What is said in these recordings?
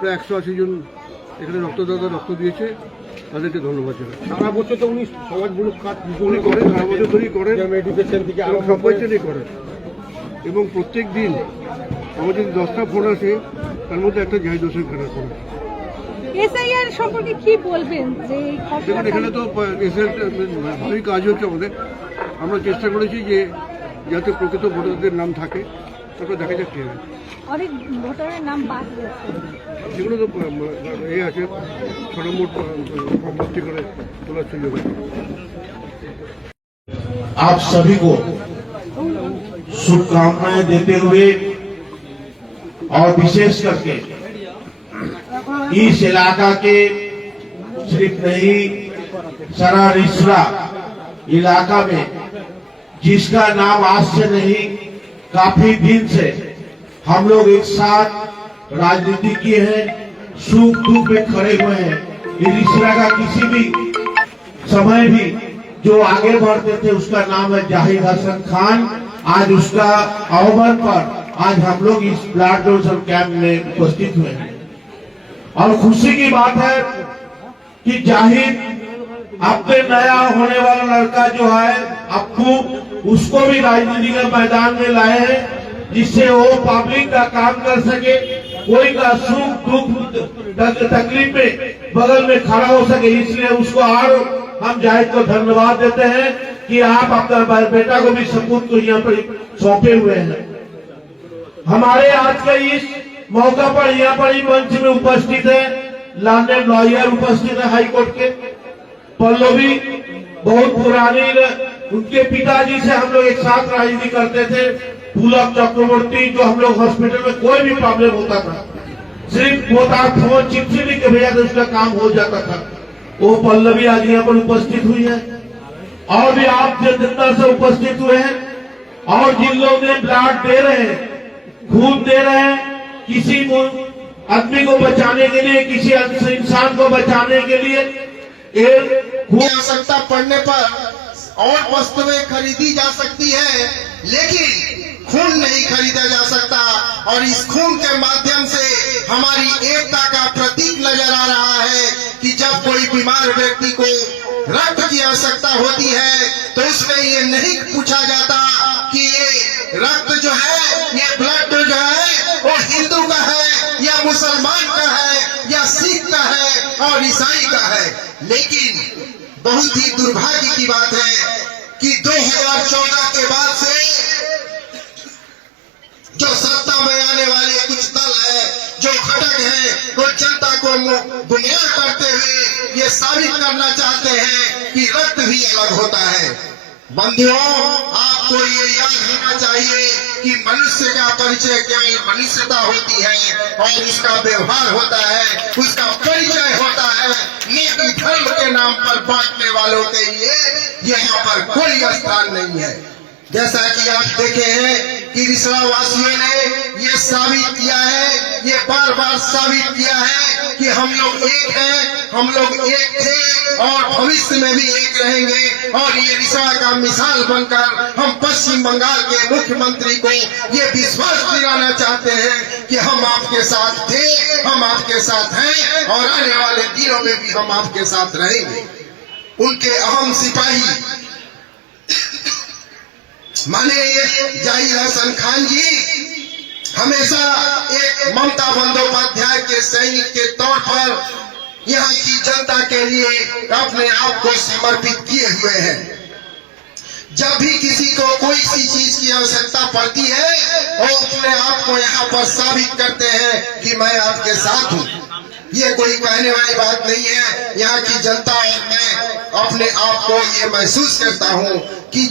প্রায় 180 জন এখানে রক্তদাতা রক্ত দিয়েছে, তাদেরকে ধন্যবাদ জানাই। সারা বছর তো উনি সমাজমূলক কাজ উনি করেন, সারা বছর ধরেই করেন, মেডিটেশন থেকে সব বছরই করেন। এবং প্রত্যেক দিন আমার যদি 10টা ফোন আসে তার মধ্যে একটা জাহিদ হোসেন খানের ফোন আসে। এসআইআর সম্পর্কে কি বলবেন? যে দেখুন, এখানে তো ভালোই কাজ হচ্ছে আমাদের। আমরা চেষ্টা করেছি যে যাতে প্রকৃত ভোটারদের নাম থাকে, তারপর দেখা যাক কি হয়। অনেক ভোটারের নাম বাদ গেছে, সেগুলো তো আছে 6 নম্বর ভর্তি করে তোলার সুযোগ আছে। आप सभी को शुभकामनाएं देते हुए और विशेष करके इस इलाका के सिर्फ नहीं सारा रिसरा इलाका में जिसका नाम आज से नहीं काफी दिन से हम लोग एक साथ राजनीति किए हैं, सुख दुख में खड़े हुए हैं। इस रिसरा का किसी भी समय भी जो आगे बढ़ते थे उसका नाम है जाहिद हसन खान। आज उसका आह्वान पर आज हम लोग इस ब्लड डोनेशन कैंप में उपस्थित हुए हैं और खुशी की बात है कि जाहिद अपने नया होने वाला लड़का जो है अप्पू, उसको भी राजनीति के मैदान में लाए हैं, जिससे वो पब्लिक का काम कर सके, कोई का सुख दुख तकलीफ में बगल में खड़ा हो सके। इसलिए उसको और हम जाहिद को धन्यवाद देते हैं कि आप अपना बेटा को भी सबूत को यहाँ पर सौंपे हुए हैं। हमारे आज के इस मौका पर यहाँ पर ही मंच में उपस्थित है लर्नेड लॉयर उपस्थित है हाई कोर्ट के, पल्लवी बहुत पुरानी, उनके पिताजी से हम लोग एक साथ राजनीति करते थे, पुलक चक्रवर्ती, जो हम लोग हॉस्पिटल में कोई भी प्रॉब्लम होता था सिर्फ फोन चिट्ठी लिख के भेजा था, उसका काम हो जाता था। वो पल्लवी आज यहाँ पर उपस्थित हुई है और भी आप जतेंद्र से उपस्थित हुए हैं और जिन लोग ने ब्लड दे रहे हैं, खून दे रहे हैं, किसी आदमी को बचाने के लिए, किसी इंसान को बचाने के लिए आवश्यकता पड़ने पर और वस्तुएं खरीदी जा सकती है, लेकिन खून नहीं खरीदा जा सकता। और इस खून के माध्यम से हमारी एकता का प्रतीक नजर आ रहा है कि जब कोई बीमार व्यक्ति को रक्त की आवश्यकता होती है तो उसमें ये नहीं पूछा जाता कि ये रक्त जो है, ये ब्लड जो है वो हिंदू का है या मुसलमान का है या सिख का है और ईसाई का है। लेकिन बहुत ही दुर्भाग्य की बात है कि 2014 के बाद से जो सत्ता में आने वाले कुछ दल है, जो घटक है, वो जनता को गुमराह करते हुए ये साबित करना चाहते हैं कि रक्त भी अलग होता है। बंधुओं, आपको ये याद होना चाहिए कि मनुष्य का परिचय केवल मनुष्यता होती है और उसका व्यवहार होता है, उसका परिचय होता है। नीति धर्म के नाम पर बांटने वालों के लिए यहाँ पर कोई स्थान नहीं है। जैसा कि आप देखे हैं कि रिसरा वासियों ने ये साबित किया है, ये बार बार साबित किया है कि हम लोग एक हैं, हम लोग एक थे और भविष्य में भी एक रहेंगे। और ये रिसरा का मिसाल बनकर हम पश्चिम बंगाल के मुख्यमंत्री को ये विश्वास दिलाना चाहते हैं कि हम आपके साथ थे, हम आपके साथ हैं और आने वाले दिनों में भी हम आपके साथ रहेंगे। उनके अहम सिपाही माने जाहिद हसन खान जी हमेशा एक ममता बंदोपाध्याय के सैनिक के तौर पर यहाँ की जनता के लिए अपने आप को समर्पित किए हुए हैं। जब भी किसी को कोई सी चीज की आवश्यकता पड़ती है वो अपने आप को यहाँ पर साबित करते हैं कि मैं आपके साथ हूँ। ये कोई कहने वाली बात नहीं है। यहाँ की जनता और मैं अपने आप को ये महसूस करता हूँ कि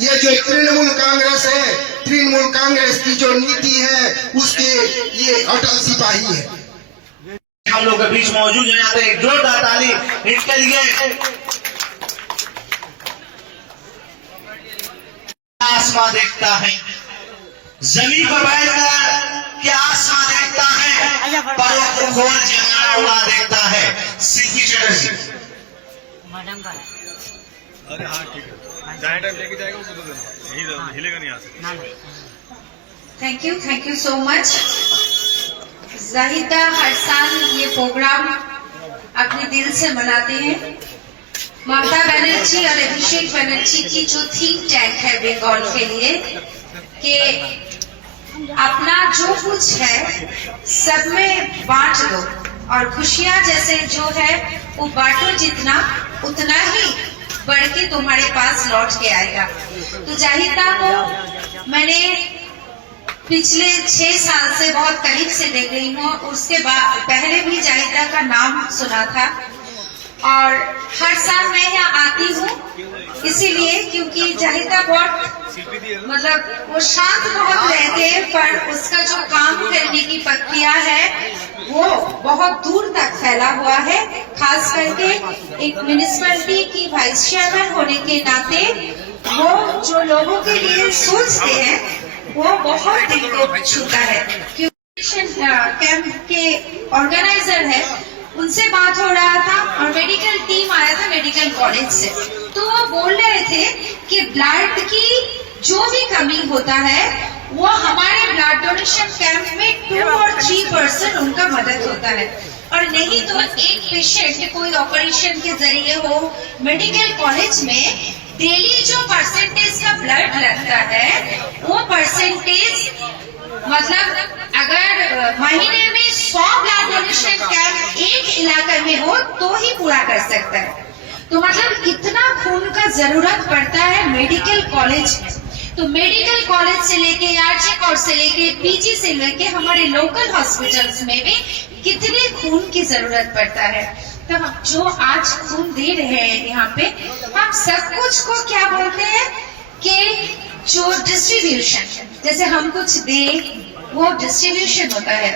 ये जो तृणमूल कांग्रेस है, तृणमूल कांग्रेस की जो नीति है उसके ये अटल सिपाही है। हम लोग के बीच मौजूद हैं, यहाँ पे एक जोरदार ताली इनके लिए। आसमां देखता है, जमीन पर बैठकर क्या आसमां देखता है, परों को खोल जहां उड़ा देखता है। सीपी चटर्जी अरे हाँ ठीक है, जहाँ टाइम लेके जाएगा उसको तो देना, हिलेगा नहीं यहाँ से। Thank you so much. Zahida हर साल ये प्रोग्राम अपने दिल से मनाते हैं। ममता बनर्जी और अभिषेक बनर्जी की जो थिंक टैंक है बंगाल के लिए कि अपना जो कुछ है सब में बांट दो और खुशियां जैसे जो है वो बांटो, जितना उतना ही बढ़ के तुम्हारे पास लौट के आएगा। तो जाहिदा को मैंने पिछले 6 साल से बहुत करीब से देख रही हूँ। उसके बाद पहले भी जाहिदा का नाम सुना था और हर साल मैं यहाँ आती हूँ इसीलिए क्योंकि जाहिदा बहुत मतलब वो शांत बहुत रहते हैं, पर उसका जो काम करने की प्रक्रिया है वो बहुत दूर तक फैला हुआ है। खास करके एक म्युनिसिपैलिटी की वाइस चेयरमैन होने के नाते वो जो लोगों के लिए सोचते हैं वो बहुत दिल को छूता है। कैंप के ऑर्गेनाइजर है, उनसे बात हो रहा था और मेडिकल टीम आया था मेडिकल कॉलेज से, तो वो बोल रहे थे कि ब्लड की जो भी कमी होता है वो हमारे ब्लड डोनेशन कैंप में 2 और 3% उनका मदद होता है। और नहीं तो एक पेशेंट कोई ऑपरेशन के जरिए हो मेडिकल कॉलेज में डेली जो परसेंटेज का ब्लड लगता है वो परसेंटेज मतलब अगर महीने में 100 ब्लड डोनेशन कैंप एक इलाके में हो तो ही पूरा कर सकता है। तो मतलब इतना खून का जरूरत पड़ता है मेडिकल कॉलेज में। तो मेडिकल कॉलेज से लेके आरजी कोर्स से लेके पीजी से लेके हमारे लोकल हॉस्पिटल्स में भी कितने खून की जरूरत पड़ता है। तो हम जो आज खून दे रहे हैं यहाँ पे, हम सब कुछ को क्या बोलते हैं कि जो डिस्ट्रीब्यूशन, जैसे हम कुछ दे वो डिस्ट्रीब्यूशन होता है,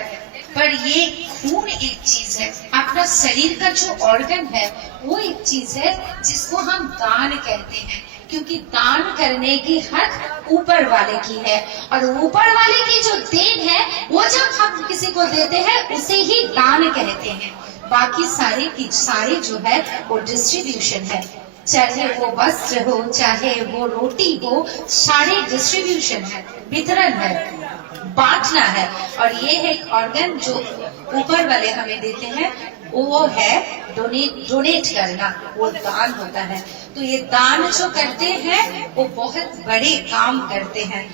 पर ये खून एक चीज है, अपना शरीर का जो ऑर्गन है वो एक चीज है जिसको हम दान कहते हैं, क्योंकि दान करने की हक ऊपर वाले की है और ऊपर वाले की जो देन है वो जब हम किसी को देते हैं उसे ही दान कहते हैं। बाकी सारे जो है वो डिस्ट्रीब्यूशन है, चाहे वो वस्त्र हो चाहे वो रोटी हो, सारे डिस्ट्रीब्यूशन है, वितरण है, बांटना है। और ये एक ऑर्गन जो ऊपर वाले हमें देते हैं वो है डोनेट करना, वो दान होता है। तो ये दान जो करते हैं वो बहुत बड़े काम करते हैं।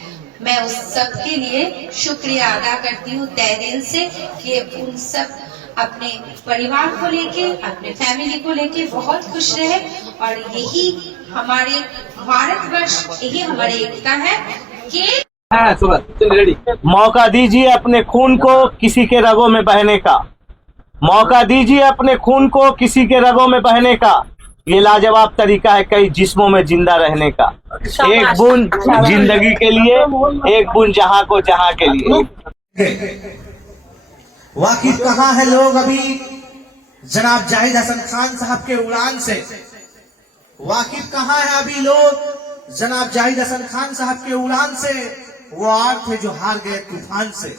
मैं उस सब के लिए शुक्रिया अदा करती हूँ तहे दिल से कि उन सब अपने परिवार को लेके अपने फैमिली को लेके बहुत खुश रहे और यही हमारे भारतवर्ष, यही हमारी एकता है कि मौका दीजिए अपने खून को किसी के रगों में बहने का, मौका दीजिए अपने खून को किसी के रगों में बहने का। ये लाजवाब तरीका है कई जिस्मों में जिंदा रहने का। एक बूंद जिंदगी के लिए, एक बूंद जहां को जहां के लिए। वाकिफ कहाँ है लोग अभी जनाब जाहिद हसन खान साहब के उड़ान से? वाकिफ कहाँ है अभी लोग जनाब जाहिद हसन खान साहब के उड़ान से? वो आग थे जो हार गए तूफान से।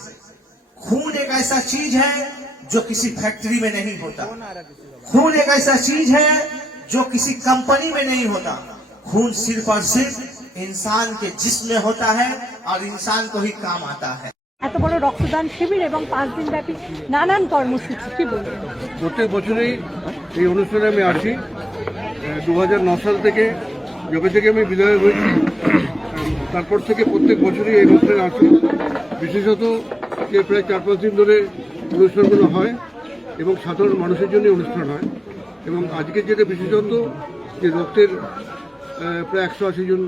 खून एक ऐसा चीज है जो किसी फैक्ट्री में नहीं होता, खून एक ऐसा चीज है जो किसी कंपनी में नहीं होता। खून सिर्फ और सिर्फ इंसान के जिस्म में होता है और इंसान को ही काम आता है। এত বড় রক্তদান শিবির এবং 5 দিন ব্যাপী নানান কর্মসূচি কি বলবেন? প্রত্যেক বছরই এই অনুষ্ঠানে আমি আসি। 2009 সাল থেকে যবে থেকে আমি বিদায় হয়েছি তারপর থেকে প্রত্যেক বছরই এই অনুষ্ঠানে আসি। বিশেষত যে প্রায় 4-5 দিন ধরে অনুষ্ঠানগুলো হয় এবং সাধারণ মানুষের জন্য অনুষ্ঠান হয়। এবং আজকে যেটা বিশেষত যে রক্তের প্রায় 180 জন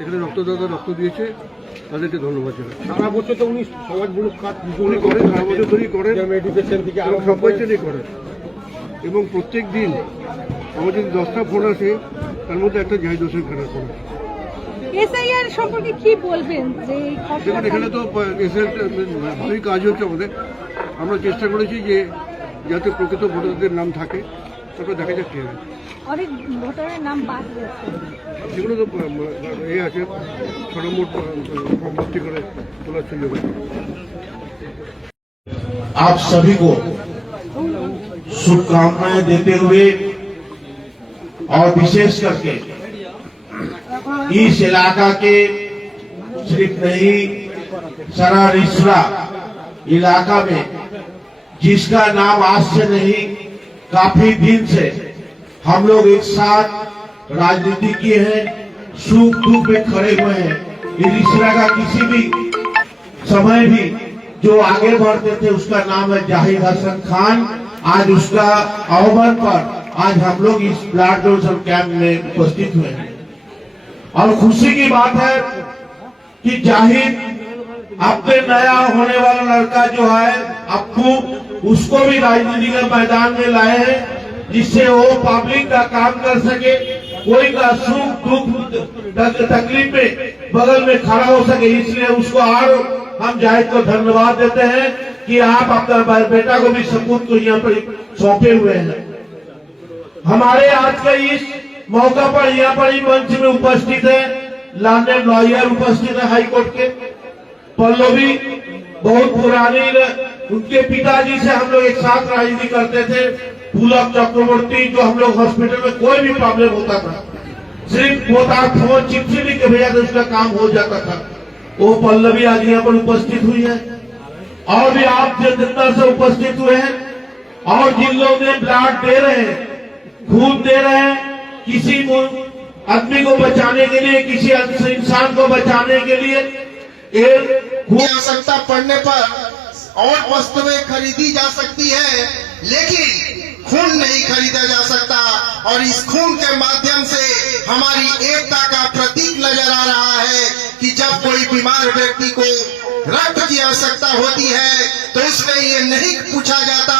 এখানে রক্তদাতা রক্ত দিয়েছে, তাদেরকে ধন্যবাদ জানাই। সারা বছর তো উনি সমাজমূলক কাজ উনি করেন, সারা বছর ধরেই করেন, এডুকেশন থেকে এবং সব বছরই করেন। এবং প্রত্যেক দিন আমার যদি 10টা ফোন আসে তার মধ্যে একটা জাহিদ হোসেন খানের ফোন আসে। এসআইআর সম্পর্কে কি বলবেন? যে দেখুন এখানে তো ভালোই কাজ হচ্ছে আমাদের। আমরা চেষ্টা করেছি যে যাতে প্রকৃত ভোটারদের নাম থাকে, তারপর দেখা যাক কি হয়। অনেক ভোটারের নাম বাদ গেছে, যেগুলো তো আছে 6 নম্বর ফর্ম ভর্তি করে তোলার সুযোগ আছে। आप सभी को शुभकामनाएं देते हुए और विशेष करके इस इलाका के सिर्फ नहीं सारा रिसरा इलाका में जिसका नाम आज से नहीं काफी दिन से हम लोग एक साथ राजनीति किए हैं, सुख दुख में खड़े हुए हैं। इस तरह का किसी भी समय भी जो आगे बढ़ते थे उसका नाम है जाहिद हसन खान। आज उसका आह्वान पर आज हम लोग इस ब्लड डोनेशन कैंप में उपस्थित हुए हैं और खुशी की बात है कि जाहिद अपने नया होने वाला लड़का जो है अप्पू, उसको भी राजनीति के मैदान में लाए हैं, जिससे वो पब्लिक का काम कर सके, कोई का सुख दुख तकलीफ में बगल में खड़ा हो सके। इसलिए उसको और हम जाहिद को धन्यवाद देते हैं कि आप अपना बेटा को भी सपूत को यहाँ पर सौंपे हुए हैं। हमारे आज के इस मौका पर यहाँ पर ही मंच में उपस्थित है लर्नेड लॉयर उपस्थित है हाईकोर्ट के, पल्लवी बहुत पुरानी, उनके पिताजी से हम लोग एक साथ राजनीति करते थे, पुलक चक्रवर्ती, जो हम लोग हॉस्पिटल में कोई भी प्रॉब्लम होता था सिर्फ फोन चिट्ठी लिख के भेजा तो उसका काम हो जाता था। वो पल्लवी आज यहाँ पर उपस्थित हुई है और भी आप जितना से उपस्थित हुए हैं और जिन लोग ने ब्लड दे रहे हैं, खून दे रहे हैं, किसी आदमी को बचाने के लिए, किसी इंसान को बचाने के लिए आवश्यकता पड़ने पर और वस्तुएं खरीदी जा सकती है, लेकिन खून नहीं खरीदा जा सकता। और इस खून के माध्यम से हमारी एकता का प्रतीक नजर आ रहा है कि जब कोई बीमार व्यक्ति को रक्त की आवश्यकता होती है तो उसमें ये नहीं पूछा जाता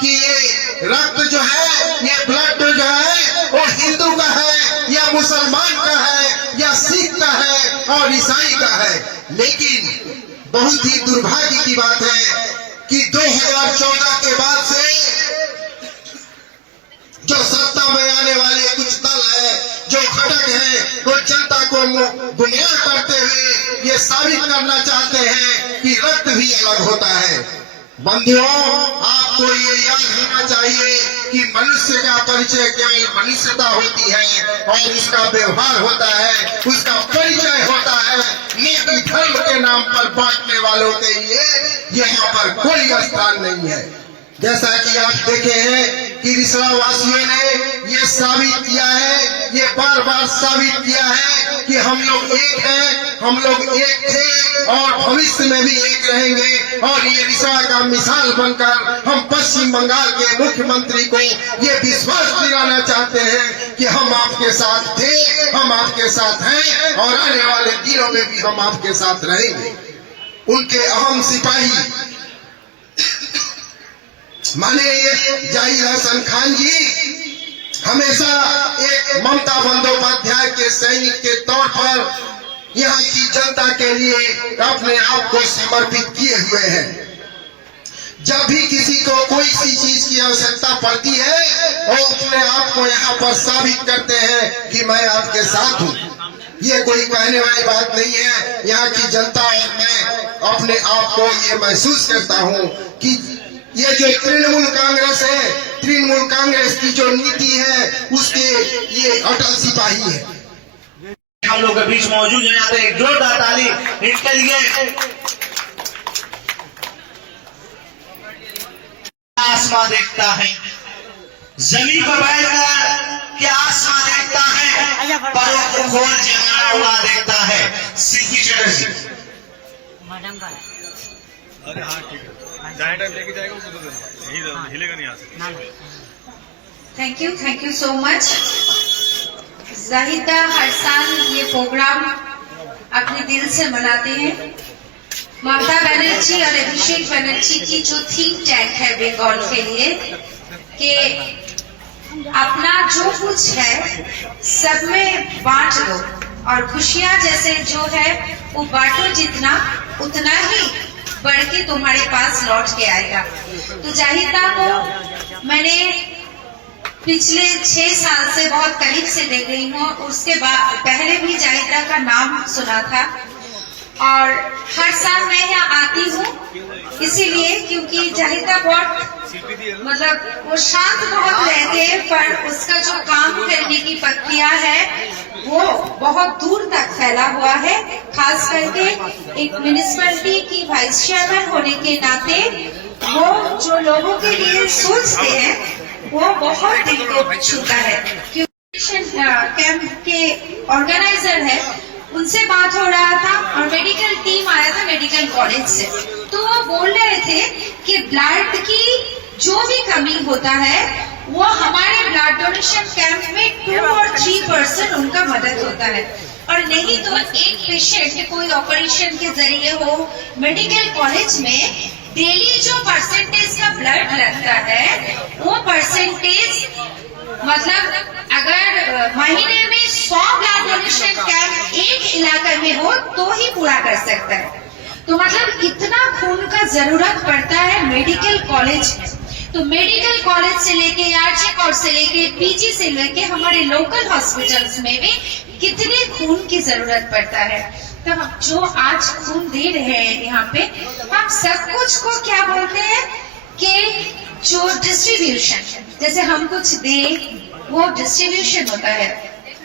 कि ये रक्त जो है, ये ब्लड जो है वो हिंदू का है या मुसलमान का है या सिख का है और ईसाई का है। लेकिन बहुत ही दुर्भाग्य की बात है कि 2014 के बाद से जो सत्ता में आने वाले कुछ दल है, जो घटक है, वो जनता को गुमराह करते हुए ये साबित करना चाहते हैं कि रक्त भी अलग होता है। बंधुओं, आपको ये याद रखना चाहिए कि मनुष्य का परिचय केवल मनुष्यता होती है और उसका व्यवहार होता है, उसका परिचय होता है। नीति धर्म के नाम पर बांटने वालों के लिए यहाँ पर कोई स्थान नहीं है। जैसा कि आप देखे हैं कि रिसड़ा वासियों ने ये साबित किया है, ये बार बार साबित किया है कि हम लोग एक हैं, हम लोग एक थे और भविष्य में भी एक रहेंगे। और ये रिसड़ा का मिसाल बनकर हम पश्चिम बंगाल के मुख्यमंत्री को ये विश्वास दिलाना चाहते हैं कि हम आपके साथ थे, हम आपके साथ हैं और आने वाले दिनों में भी हम आपके साथ रहेंगे। उनके अहम सिपाही माने जाहिद हसन खान जी हमेशा एक ममता बंदोपाध्याय के सैनिक के तौर पर यहाँ की जनता के लिए अपने आप को समर्पित किए हुए हैं। जब भी किसी को कोई सी चीज की आवश्यकता पड़ती है वो अपने आप को यहाँ पर साबित करते हैं कि मैं आपके साथ हूँ। ये कोई कहने वाली बात नहीं है। यहाँ की जनता और मैं अपने आप को ये महसूस करता हूँ कि ये जो तृणमूल कांग्रेस है, तृणमूल कांग्रेस की जो नीति है उसके ये अटल सिपाही है। हम लोग के बीच मौजूद है, यहाँ पे एक जोरदार ताली इनके लिए। आसमां देखता है, जमीन पर बैठकर क्या आसमां देखता है, परों को खोल जहां उड़ा देखता है। सिद्धि चटर्जी अरे हाँ ठीक है, जहाँ टाइम लेके जाएगा उसको तो देना, हिलेगा नहीं यहाँ से। Thank you so much. Zahida हर साल ये प्रोग्राम अपने दिल से मनाते हैं। ममता बनर्जी और अभिषेक बनर्जी की जो थिंक टैंक है बंगाल के लिए कि अपना जो कुछ है सब में बांट दो और खुशियां जैसे जो है वो बांटो, जितना उतना ही बढ़ के तुम्हारे पास लौट के आएगा। तो जाहिदा को मैंने पिछले 6 साल से बहुत करीब से देख रही हूँ। उसके बाद पहले भी जाहिदा का नाम सुना था और हर साल मैं यहाँ आती हूँ इसीलिए क्योंकि जाहिदा बहुत मतलब वो शांत बहुत रहते हैं, पर उसका जो काम करने की प्रक्रिया है वो बहुत दूर तक फैला हुआ है। खास करके एक म्यूनिसिपैलिटी की वाइस चेयरमैन होने के नाते वो जो लोगों के लिए सोचते हैं वो बहुत दिल को छूता है। क्योंकि कैंप के ऑर्गेनाइजर है, उनसे बात हो रहा था और मेडिकल टीम आया था मेडिकल कॉलेज से, तो वो बोल रहे थे कि ब्लड की जो भी कमी होता है वो हमारे ब्लड डोनेशन कैंप में 2 और 3% उनका मदद होता है। और नहीं तो एक पेशेंट कोई ऑपरेशन के जरिए हो मेडिकल कॉलेज में डेली जो परसेंटेज का ब्लड लगता है वो परसेंटेज मतलब अगर महीने में 100 ब्लड डोनेशन कैंप एक इलाके में हो तो ही पूरा कर सकता है। तो मतलब इतना खून का जरूरत पड़ता है मेडिकल कॉलेज में। तो मेडिकल कॉलेज से लेके आरजी कॉलेज से लेके पीजी से लेके हमारे लोकल हॉस्पिटल्स में भी कितने खून की जरूरत पड़ता है। तो हम जो आज खून दे रहे हैं यहाँ पे, हम सब कुछ को क्या बोलते हैं कि जो डिस्ट्रीब्यूशन, जैसे हम कुछ दे वो डिस्ट्रीब्यूशन होता है,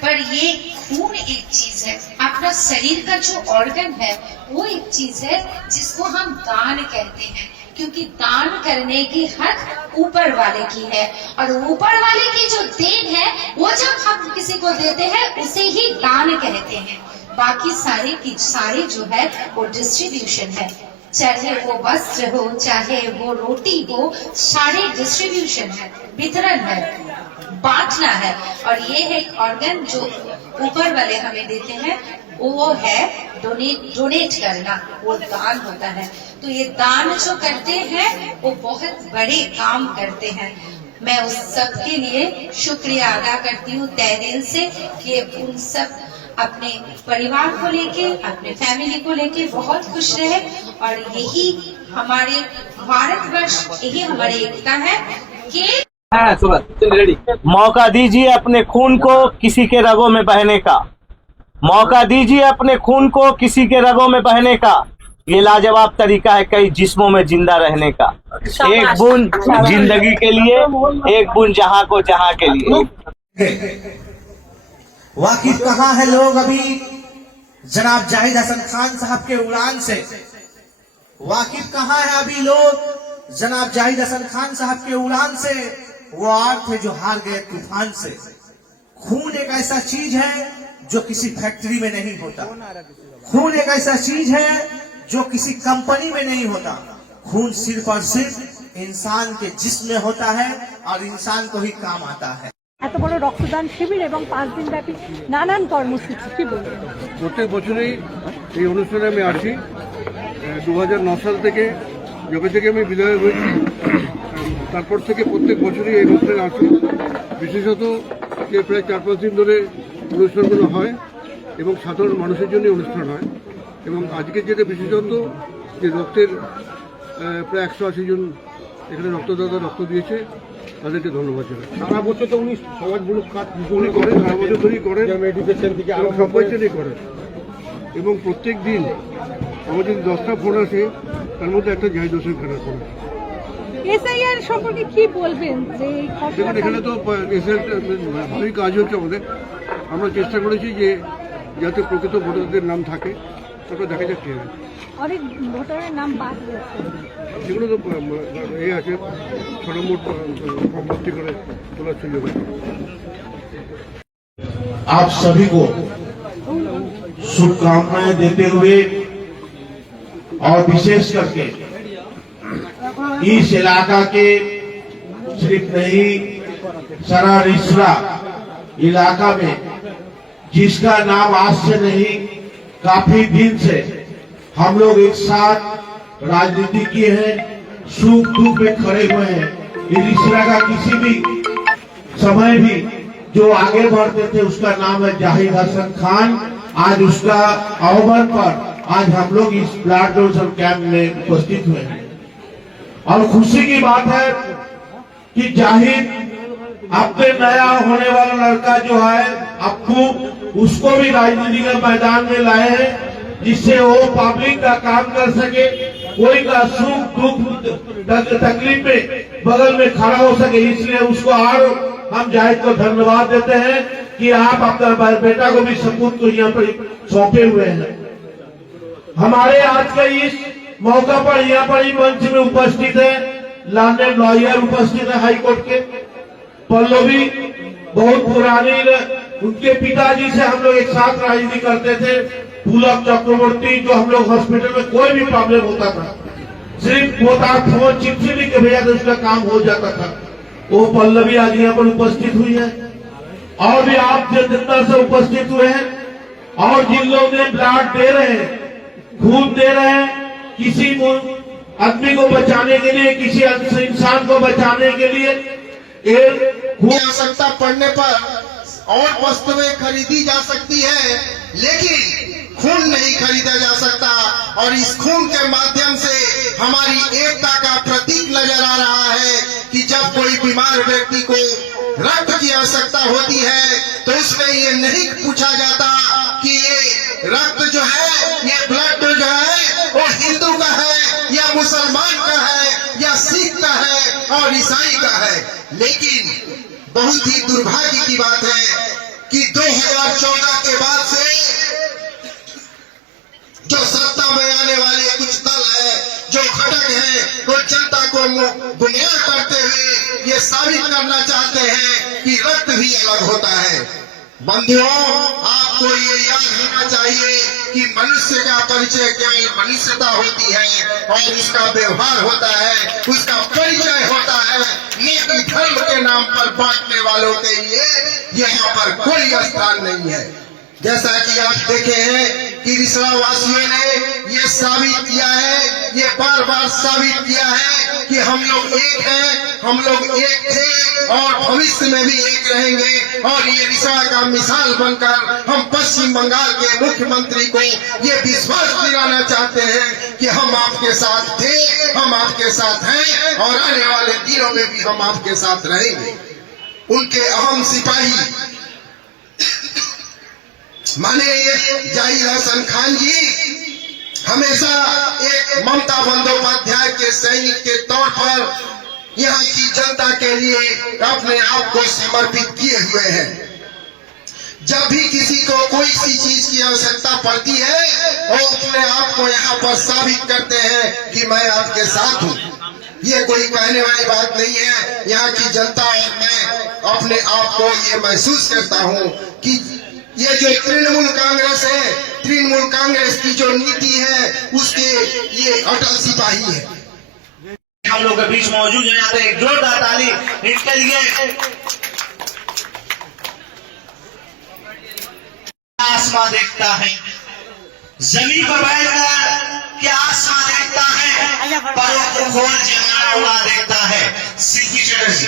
पर ये खून एक चीज है, अपना शरीर का जो ऑर्गन है वो एक चीज है जिसको हम दान कहते हैं। क्योंकि दान करने की हक ऊपर वाले की है और ऊपर वाले की जो देन है वो जब हम किसी को देते हैं उसे ही दान कहते हैं। बाकी सारे जो है वो डिस्ट्रीब्यूशन है, चाहे वो वस्त्र हो चाहे वो रोटी हो, सारे डिस्ट्रीब्यूशन है, वितरण है, बांटना है। और ये है एक ऑर्गन जो ऊपर वाले हमें देते हैं, वो है डोनेट करना, वो दान होता है। तो ये दान जो करते हैं वो बहुत बड़े काम करते हैं। मैं उस सब के लिए शुक्रिया अदा करती हूँ तहे दिल से कि उन सब अपने परिवार को लेके अपने फैमिली को लेके बहुत खुश रहे। और यही हमारे भारतवर्ष, यही हमारी एकता है कि मौका दीजिए अपने खून को किसी के रगों में बहने का, मौका दीजिए अपने खून को किसी के रगों में बहने का। ये लाजवाब तरीका है कई जिस्मों में जिंदा रहने का। एक बूंद जिंदगी के लिए, एक बूंद जहां को जहां के लिए। वाकिफ कहाँ है लोग अभी जनाब जाहिद हसन खान साहब के उड़ान से? वाकिफ कहाँ है अभी लोग जनाब जाहिद हसन खान साहब के उड़ान से? वो आग थे जो हार गए तूफान से। खून एक ऐसा चीज है जो किसी फैक्ट्री में नहीं होता। खून एक ऐसा चीज है जो किसी कंपनी में नहीं होता। खून सिर्फ और सिर्फ इंसान के जिस्म में होता है और इंसान को ही काम आता है। এত বড় রক্তদান শিবির এবং 5 দিন ব্যাপী নানান কর্মসূচি, কি বলবেন? প্রত্যেক বছরই এই অনুষ্ঠানে আমি আসি। 2009 সাল থেকে যবে থেকে আমি বিধায়ক হয়েছি তারপর থেকে প্রত্যেক বছরই এই অনুষ্ঠানে আসি। বিশেষত যে প্রায় 4-5 দিন ধরে অনুষ্ঠানগুলো হয় এবং সাধারণ মানুষের জন্য অনুষ্ঠান হয়। এবং আজকে যেটা বিশেষত যে রক্তের প্রায় 180 জন এখানে রক্তদাতা রক্ত দিয়েছে, তাদেরকে ধন্যবাদ জানাই। সারা বছর তো উনি সমাজমূলক কাজ উনি করেন, সারা বছর ধরেই করেন, এডুকেশন থেকে আরো সব পয়সাতেই করেন। এবং প্রত্যেক দিন আমার যদি 10টা ফোন আসে তার মধ্যে একটা জাহিদ হোসেন খানের ফোন আসে। এসআইআর সম্পর্কে কি বলবেন? যে দেখুন, এখানে তো ভালোই কাজ হচ্ছে আমাদের। আমরা চেষ্টা করেছি যে যাতে প্রকৃত ভোটারদের নাম থাকে, তারপরে দেখা যাক কি হবে। অনেক ভোটারের নাম বাদ গেছে, যেগুলো তো এই আছে 6 নম্বর ফর্ম ভর্তি করে তোলার সুযোগ আছে। आप सभी को शुभकामनाएं देते हुए और विशेष करके इस इलाका के सिर्फ नहीं सारा रिसरा इलाका में जिसका नाम आज से नहीं काफी दिन से हम लोग एक साथ राजनीति किए हैं, सुख दुख में खड़े हुए हैं। रिसरा का किसी भी समय भी जो आगे बढ़ते थे उसका नाम है जाहिद हसन खान। आज उसका अवसर पर आज हम लोग इस ब्लड डोनेशन कैंप में उपस्थित हुए हैं और खुशी की बात है कि जाहिद अपने नया होने वाला लड़का जो है अप्पू, उसको भी राजनीति के मैदान में लाए हैं जिससे वो पब्लिक का काम कर सके, कोई का सुख दुख तकलीफ में बगल में खड़ा हो सके। इसलिए उसको और हम जाहिद को धन्यवाद देते हैं कि आप अपना बेटा को भी सपूत को यहाँ पर सौंपे हुए हैं। हमारे आज के इस मौका पर यहाँ पर मंच में उपस्थित है लर्नेड लॉयर उपस्थित है हाईकोर्ट के। पल्लवी बहुत पुरानी, उनके पिताजी से हम लोग एक साथ राजनीति करते थे। पुलक चक्रवर्ती, जो हम लोग हॉस्पिटल में कोई भी प्रॉब्लम होता था सिर्फ फोन चिट्ठी लिख के भेजा तो उसका काम हो जाता था। वो पल्लवी आज यहाँ पर उपस्थित हुई है और भी आप जितना से उपस्थित हुए हैं। और जिन लोग ने ब्लड दे रहे हैं, खून दे रहे हैं, किसी आदमी को बचाने के लिए, किसी इंसान को बचाने के लिए, आवश्यकता पड़ने पर और वस्तुएं खरीदी जा सकती है, लेकिन खून नहीं खरीदा जा सकता। और इस खून के माध्यम से हमारी एकता का प्रतीक नजर आ रहा है कि जब कोई बीमार व्यक्ति को रक्त की आवश्यकता होती है तो उसमें ये नहीं पूछा जाता कि ये रक्त जो है, ये ब्लड जो है वो हिंदू का है या मुसलमान का है या सिख का है और ईसाई का है। लेकिन बहुत ही दुर्भाग्य की बात है कि 2014 के बाद से जो सत्ता में आने वाले कुछ दल है, जो घटक है, वो जनता को गुमराह करते हुए ये साबित करना चाहते हैं कि रक्त भी अलग होता है। बंधुओं, आपको ये याद होना चाहिए कि मनुष्य का परिचय केवल मनुष्यता होती है और उसका व्यवहार होता है, उसका परिचय होता है। नीति धर्म के नाम पर बांटने वालों के लिए यहाँ पर कोई स्थान नहीं है। जैसा कि आप देखे हैं कि रिसड़ा वासियों ने ये साबित किया है, ये बार बार साबित किया है कि हम लोग एक हैं, हम लोग एक थे और भविष्य में भी एक रहेंगे। और ये रिसड़ा का मिसाल बनकर हम पश्चिम बंगाल के मुख्यमंत्री को ये विश्वास दिलाना चाहते हैं कि हम आपके साथ थे, हम आपके साथ हैं और आने वाले दिनों में भी हम आपके साथ रहेंगे। उनके अहम सिपाही माननीय जाहिद हसन खान जी हमेशा एक ममता बंदोपाध्याय के सैनिक के तौर पर यहाँ की जनता के लिए अपने आप को समर्पित किए हुए हैं। जब भी किसी को कोई सी चीज की आवश्यकता पड़ती है वो अपने आप को यहाँ पर साबित करते हैं कि मैं आपके साथ हूँ। ये कोई कहने वाली बात नहीं है। यहाँ की जनता और मैं अपने आप को ये महसूस करता हूँ कि ये जो तृणमूल कांग्रेस है, तृणमूल कांग्रेस की जो नीति है उसके ये अटल सिपाही है। हम लोग के बीच मौजूद हैं, यहाँ पे एक जोरदार ताली इनके लिए। आसमां देखता है, जमीन पर बैठकर क्या आसमां देखता है, परों को खोल जमाना हुआ देखता है। सीपी चटर्जी।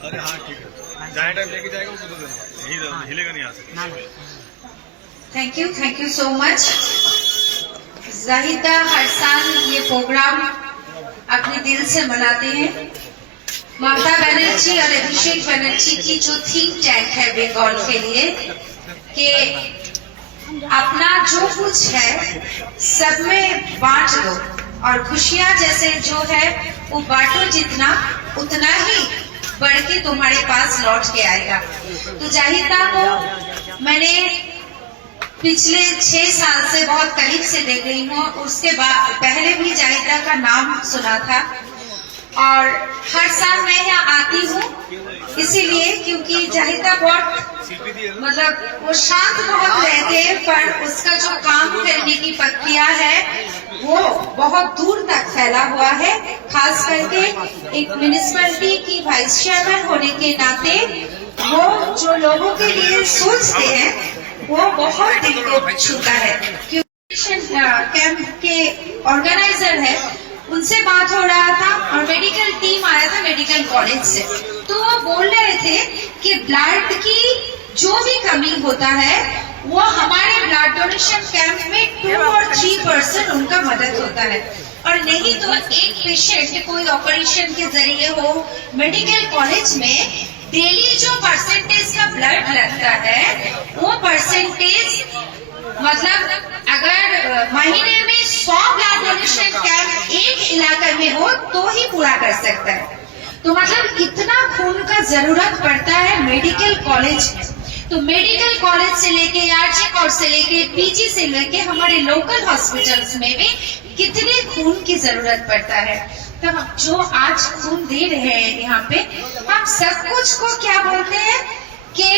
अरे हाँ ठीक है, जहाँ टाइम लेके जाएगा उसको दे देना, यही हिलेगा नहीं यहाँ से। Thank you so much. Zahida हर साल ये प्रोग्राम अपने दिल से मनाते हैं। ममता बनर्जी और अभिषेक बनर्जी की जो थिंक टैंक है बंगाल के लिए कि अपना जो कुछ है सब में बांट दो और खुशियां जैसे जो है वो बांटो, जितना उतना ही बढ़ के तुम्हारे पास लौट के आएगा। तो जाहिदा को मैंने पिछले 6 साल से बहुत करीब से देख रही हूँ। उसके बाद पहले भी जाहिदा का नाम सुना था और हर साल मैं यहाँ आती हूँ इसीलिए क्योंकि जाहिदा बहुत मतलब वो शांत बहुत रहते हैं, पर उसका जो काम करने की प्रक्रिया है वो बहुत दूर तक फैला हुआ है। खास करके एक म्युनिसिपैलिटी की वाइस चेयरमैन होने के नाते वो जो लोगों के लिए सोचते हैं वो बहुत दिल को छूता है। कैंप के ऑर्गेनाइजर है, उनसे बात हो रहा था और मेडिकल टीम आया था मेडिकल कॉलेज से, तो वो बोल रहे थे कि ब्लड की जो भी कमी होता है वो हमारे ब्लड डोनेशन कैंप में 2 और 3% उनका मदद होता है। और नहीं तो एक पेशेंट कोई ऑपरेशन के जरिए हो मेडिकल कॉलेज में डेली जो परसेंटेज का ब्लड लगता है वो परसेंटेज मतलब अगर महीने में 100 ब्लड डोनेशन कैंप एक इलाके में हो तो ही पूरा कर सकता है। तो मतलब इतना खून का जरूरत पड़ता है मेडिकल कॉलेज में। तो मेडिकल कॉलेज से लेके आरजी कॉलेज से लेके पीजी से लेके हमारे लोकल हॉस्पिटल्स में भी कितने खून की जरूरत पड़ता है। तो हम जो आज खून दे रहे हैं यहाँ पे, हम सब कुछ को क्या बोलते हैं कि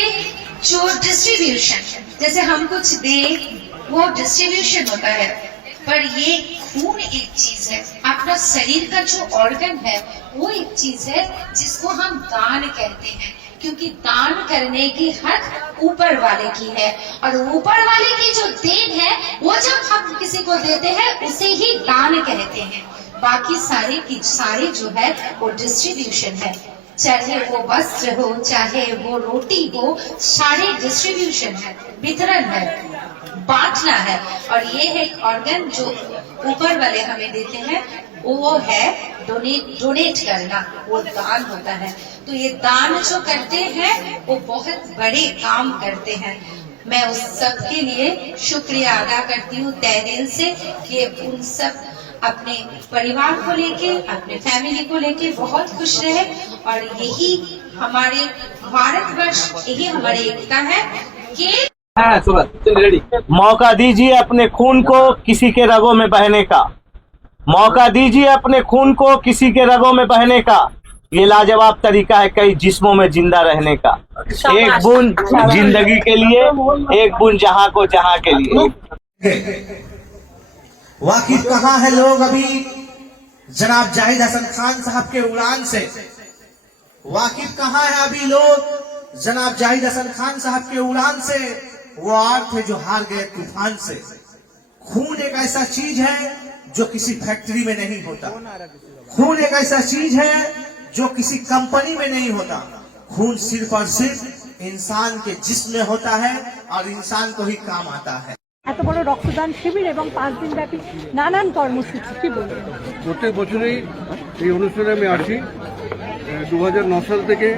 जो डिस्ट्रीब्यूशन, जैसे हम कुछ दे वो डिस्ट्रीब्यूशन होता है, पर ये खून एक चीज है, अपना शरीर का जो ऑर्गन है वो एक चीज है जिसको हम दान कहते हैं, क्योंकि दान करने की हक ऊपर वाले की है, और ऊपर वाले की जो देन है वो जब हम किसी को देते हैं उसे ही दान कहते हैं। बाकी सारे की सारे जो है वो डिस्ट्रीब्यूशन है, चाहे वो वस्त्र हो, चाहे वो रोटी हो, सारे डिस्ट्रीब्यूशन है, वितरण है, बांटना है। और ये एक ऑर्गन जो ऊपर वाले हमें देते हैं वो है डोनेट करना, वो दान होता है। तो ये दान जो करते हैं वो बहुत बड़े काम करते हैं। मैं उस सब के लिए शुक्रिया अदा करती हूँ तहे दिल से कि उन सब अपने परिवार को लेके, अपने फैमिली को लेके बहुत खुश रहे, और यही हमारे भारतवर्ष, यही हमारी एकता है कि मौका दीजिए अपने खून को किसी के रगों में बहने का, मौका दीजिए अपने खून को किसी के रगों में बहने का। ये लाजवाब तरीका है कई जिस्मों में जिंदा रहने का। एक बूंद जिंदगी के लिए, एक बूंद जहां को जहां के लिए। वाकिफ कहाँ है लोग अभी जनाब जाहिद हसन खान साहब के उड़ान से? वाकिफ कहाँ है अभी लोग जनाब जाहिद हसन खान साहब के उड़ान से? वो आग थे जो हार गए तूफान से। खून एक ऐसा चीज है जो किसी फैक्ट्री में नहीं होता। खून एक ऐसा चीज है जो किसी कंपनी में नहीं होता। खून सिर्फ और सिर्फ इंसान के जिस्म में होता है और इंसान को ही काम आता है। এত বড় রক্তদান শিবির এবং 5 দিন ব্যাপী নানান কর্মসূচি, কি বলবেন? প্রত্যেক বছরই এই অনুষ্ঠানে আমি আসি। 2009 সাল থেকে,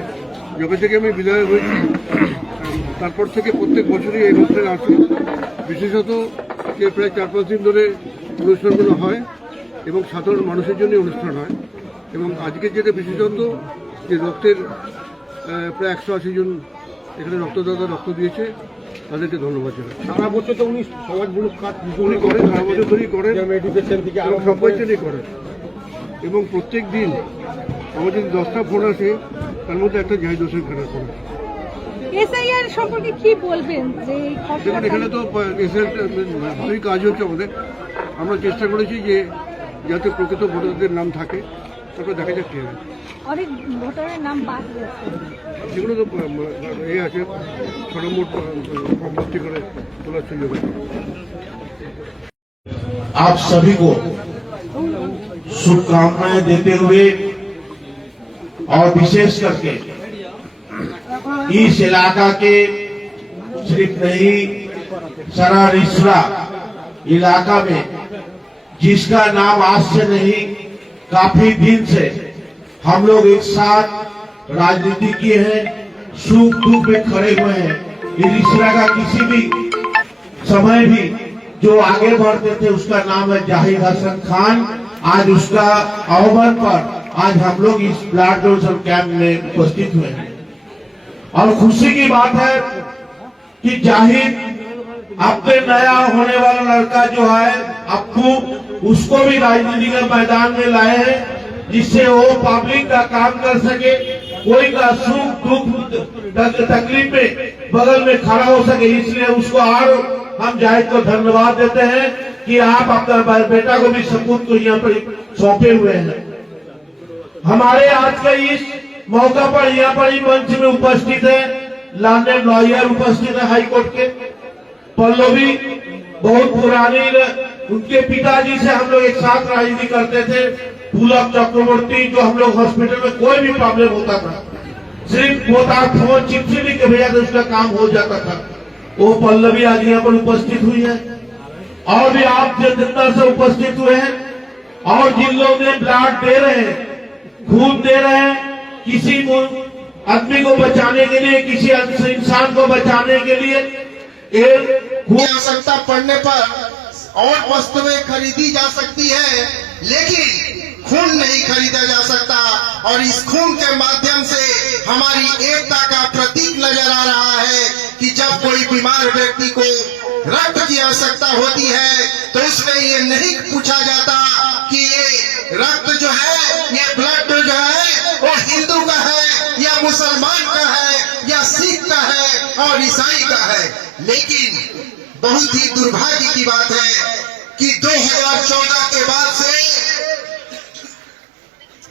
যবে থেকে আমি বিধায়ক হয়েছি তারপর থেকে প্রত্যেক বছরই এই অনুষ্ঠানে আসি। বিশেষত যে প্রায় 4-5 দিন ধরে অনুষ্ঠানগুলো হয় এবং সাধারণ মানুষের জন্য অনুষ্ঠান হয়। এবং আজকে যেটা বিশেষত যে রক্তের প্রায় 180 জন এখানে রক্তদাতা রক্ত দিয়েছে, তাদেরকে ধন্যবাদ জানাই। সারা বছর তো উনি সমাজমূলক কাজ উনি করেন, সারা বছর ধরেই করেন, মেডিটেশন থেকে সব বছরই করেন। এবং প্রত্যেক দিন আমার যদি 10টা ফোন আসে তার মধ্যে একটা জাহিদ হোসেন খানের ফোন আসে। এসআইআর সম্পর্কে কি বলবেন? যে এই দেখুন, এখানে তো ভালোই কাজ হচ্ছে আমাদের। আমরা চেষ্টা করেছি যে যাতে প্রকৃত ভোটারদের নাম থাকে, তারপর দেখা যাক কি হয়। অনেক ভোটারের নাম বাদ গেছে, যেগুলো তো আছে 6 নম্বর ভর্তি করে তোলার সুযোগ আছে। आप सभी को शुभकामनाएं देते हुए और विशेष करके इस इलाका के सिर्फ नहीं, सारा रिसरा इलाका में जिसका नाम आज से नहीं काफी दिन से हम लोग एक साथ राजनीति किए हैं, सुख दुख में खड़े हुए हैं। इस रिसरा का किसी भी समय भी जो आगे बढ़ते थे उसका नाम है जाहिद हसन खान। आज उसका आह्वान पर आज हम लोग इस ब्लड डोनेशन कैंप में उपस्थित हुए हैं, और खुशी की बात है कि जाहिद अपने नया होने वाला लड़का जो है अप्पू, उसको भी राजनीति के मैदान में लाए हैं, जिससे वो पब्लिक का काम कर सके, कोई का सुख दुख तकलीफ में बगल में खड़ा हो सके। इसलिए उसको और हम जाहिद को धन्यवाद देते हैं कि आप अपना बेटा को भी सबूत को यहाँ पर सौंपे हुए हैं। हमारे आज का इस मौका पर यहाँ पर ही मंच में उपस्थित है लर्नेड लॉयर, उपस्थित है हाईकोर्ट के पल्लवी, बहुत पुरानी, उनके पिताजी से हम लोग एक साथ राजनीति करते थे। पुलक चक्रवर्ती, जो हम लोग हॉस्पिटल में कोई भी प्रॉब्लम होता था सिर्फ फोन चिट्ठी लिख के भेजा था, उसका काम हो जाता था। वो पल्लवी आज यहाँ पर उपस्थित हुई है, और भी आप जतिंदर से उपस्थित हुए हैं, और जिन लोग ने ब्लड दे रहे हैं, खून दे रहे हैं, किसी आदमी को बचाने के लिए, किसी इंसान को बचाने के लिए, आवश्यकता पड़ने पर और वस्तुएं खरीदी जा सकती है, लेकिन खून नहीं खरीदा जा सकता। और इस खून के माध्यम से हमारी एकता का प्रतीक नजर आ रहा है कि जब कोई बीमार व्यक्ति को रक्त की आवश्यकता होती है तो उसमें ये नहीं पूछा जाता कि ये रक्त जो है, ये ब्लड जो है वो हिंदू का है या मुसलमान का है या सिख का है और ईसाई का है। लेकिन बहुत ही दुर्भाग्य की बात है कि 2014 के बाद से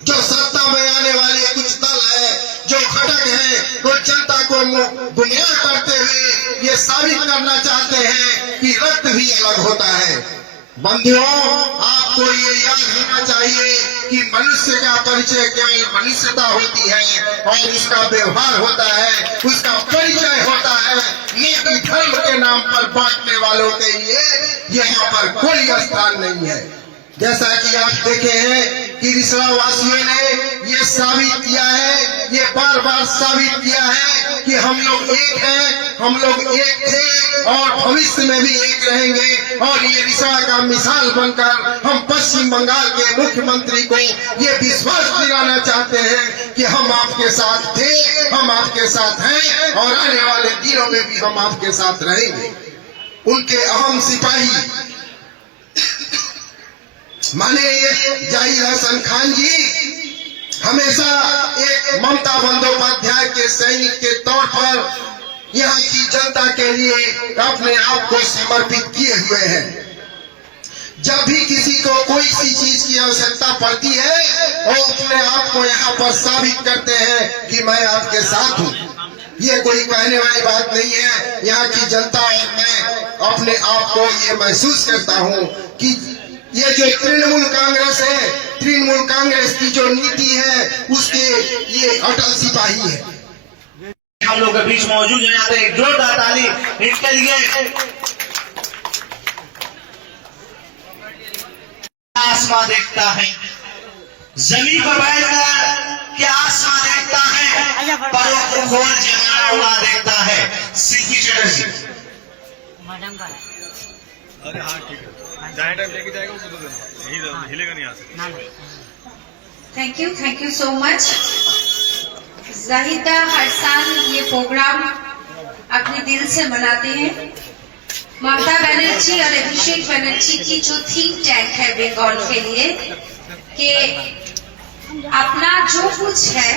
जो सत्ता में आने वाले कुछ दल है, जो घटक है, वो जनता को गुमराह करते हुए ये साबित करना चाहते हैं कि रक्त भी अलग होता है। बंधुओं, आपको ये याद होना चाहिए कि मनुष्य का परिचय केवल मनुष्यता होती है और उसका व्यवहार होता है, उसका परिचय होता है। नीति धर्म के नाम पर बांटने वालों के लिए यहाँ पर कोई स्थान नहीं है। जैसा कि आप देखे हैं कि रिसड़ा वासियों ने ये साबित किया है, ये बार बार साबित किया है कि हम लोग एक हैं, हम लोग एक थे और भविष्य में भी एक रहेंगे। और ये रिसड़ा का मिसाल बनकर हम पश्चिम बंगाल के मुख्यमंत्री को ये विश्वास दिलाना चाहते हैं कि हम आपके साथ थे, हम आपके साथ हैं और आने वाले दिनों में भी हम आपके साथ रहेंगे। उनके अहम सिपाही माने जाहिद हसन खान जी हमेशा एक ममता बंदोपाध्याय के सैनिक के तौर पर यहाँ की जनता के लिए अपने आप को समर्पित किए हुए हैं। जब भी किसी को कोई सी चीज की आवश्यकता पड़ती है वो अपने आप को यहाँ पर साबित करते हैं कि मैं आपके साथ हूँ। ये कोई कहने वाली बात नहीं है। यहाँ की जनता और मैं अपने आप को ये महसूस करता हूँ कि ये जो तृणमूल कांग्रेस है, तृणमूल कांग्रेस की जो नीति है उसके ये अटल सिपाही है। हम लोग के बीच मौजूद हैं, यहाँ पे एक जोरदार ताली इनके लिए। आसमां देखता है, जमीन पर बैठकर क्या आसमां देखता है, परों को खोल जमाना उड़ा देखता है। सीपी चटर्जी। अरे हाँ ठीक है, जहाँ टाइम लेके जाएगा उसको दे देना, यही हिलेगा नहीं यहाँ से। Thank you so much. Zahida हर साल ये प्रोग्राम अपने दिल से मनाते हैं। ममता बनर्जी और अभिषेक बनर्जी की जो थिंक टैंक है बंगाल के लिए कि अपना जो कुछ है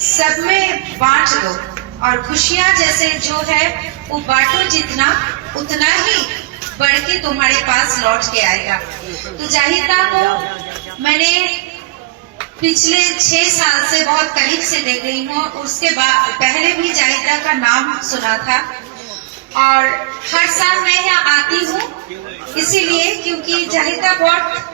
सब में बांट दो और खुशियां जैसे जो है वो बांटो, जितना उतना ही बढ़ के तुम्हारे पास लौट के आएगा। तो जाहिदा को मैंने पिछले 6 साल से बहुत करीब से देख रही हूँ। उसके बाद पहले भी जाहिदा का नाम सुना था और हर साल मैं यहाँ आती हूँ इसीलिए क्योंकि जाहिदा बहुत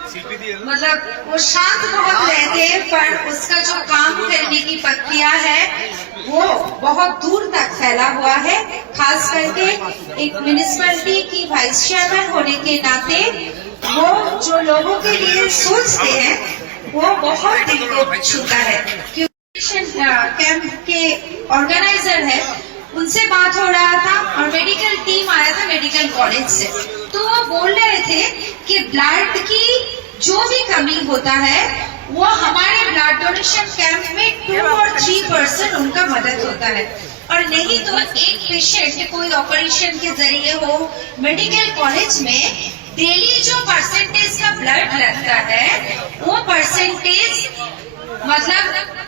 मतलब वो शांत बहुत रहते हैं, पर उसका जो काम करने की प्रक्रिया है वो बहुत दूर तक फैला हुआ है। खास करके एक म्युनिसिपैलिटी की वाइस चेयरमैन होने के नाते वो जो लोगों के लिए सोचते हैं वो बहुत दिल को छूता है। कैंप के ऑर्गेनाइजर है, उनसे बात हो रहा था और मेडिकल टीम आया था मेडिकल कॉलेज से, तो वो बोल रहे थे कि ब्लड की जो भी कमी होता है वो हमारे ब्लड डोनेशन कैंप में 2 और 3% उनका मदद होता है। और नहीं तो एक पेशेंट कोई ऑपरेशन के जरिए हो मेडिकल कॉलेज में डेली जो परसेंटेज का ब्लड लगता है वो परसेंटेज मतलब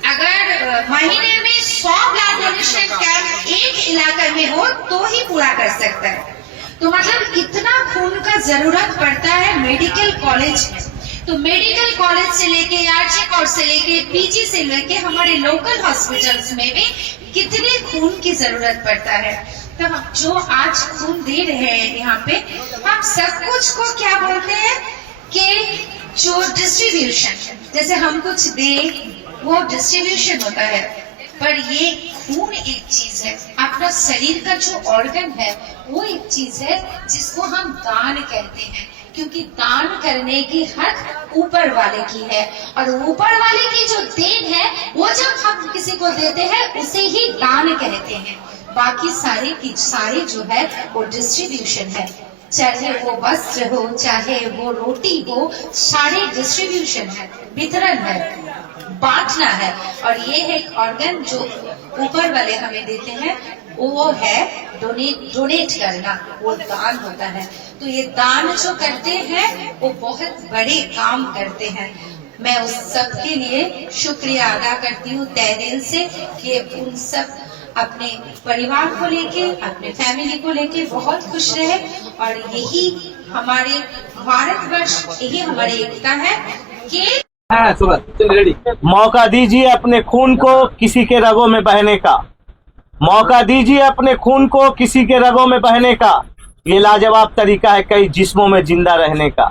अगर महीने में 100 ब्लड डोनेशन कैंप एक इलाके में हो तो ही पूरा कर सकता है। तो मतलब इतना खून का जरूरत पड़ता है मेडिकल कॉलेज में। तो मेडिकल कॉलेज से लेके आरजी कोर्ट से लेके पीजी से लेके हमारे लोकल हॉस्पिटल्स में भी कितने खून की जरूरत पड़ता है। तो हम जो आज खून दे रहे हैं यहाँ पे, हम सब कुछ को क्या बोलते हैं कि जो डिस्ट्रीब्यूशन, जैसे हम कुछ दे वो डिस्ट्रीब्यूशन होता है, पर ये खून एक चीज है, अपना शरीर का जो ऑर्गन है वो एक चीज है जिसको हम दान कहते हैं, क्योंकि दान करने की हक ऊपर वाले की है और ऊपर वाले की जो देन है वो जब हम किसी को देते हैं उसे ही दान कहते हैं। बाकी सारे की सारे जो है वो डिस्ट्रीब्यूशन है, चाहे वो वस्त्र हो चाहे वो रोटी हो, सारे डिस्ट्रीब्यूशन है, वितरण है, बांटना है। और ये है एक ऑर्गन जो ऊपर वाले हमें देते हैं, वो है डोनेट करना, वो दान होता है। तो ये दान जो करते हैं वो बहुत बड़े काम करते हैं। मैं उस सब के लिए शुक्रिया अदा करती हूँ तहे दिल से कि उन सब अपने परिवार को लेके, अपने फैमिली को लेके बहुत खुश रहे। और यही हमारे भारतवर्ष, यही हमारी एकता है कि मौका दीजिए अपने खून को किसी के रगों में बहने का, मौका दीजिए अपने खून को किसी के रगों में बहने का। ये लाजवाब तरीका है कई जिस्मों में जिंदा रहने का।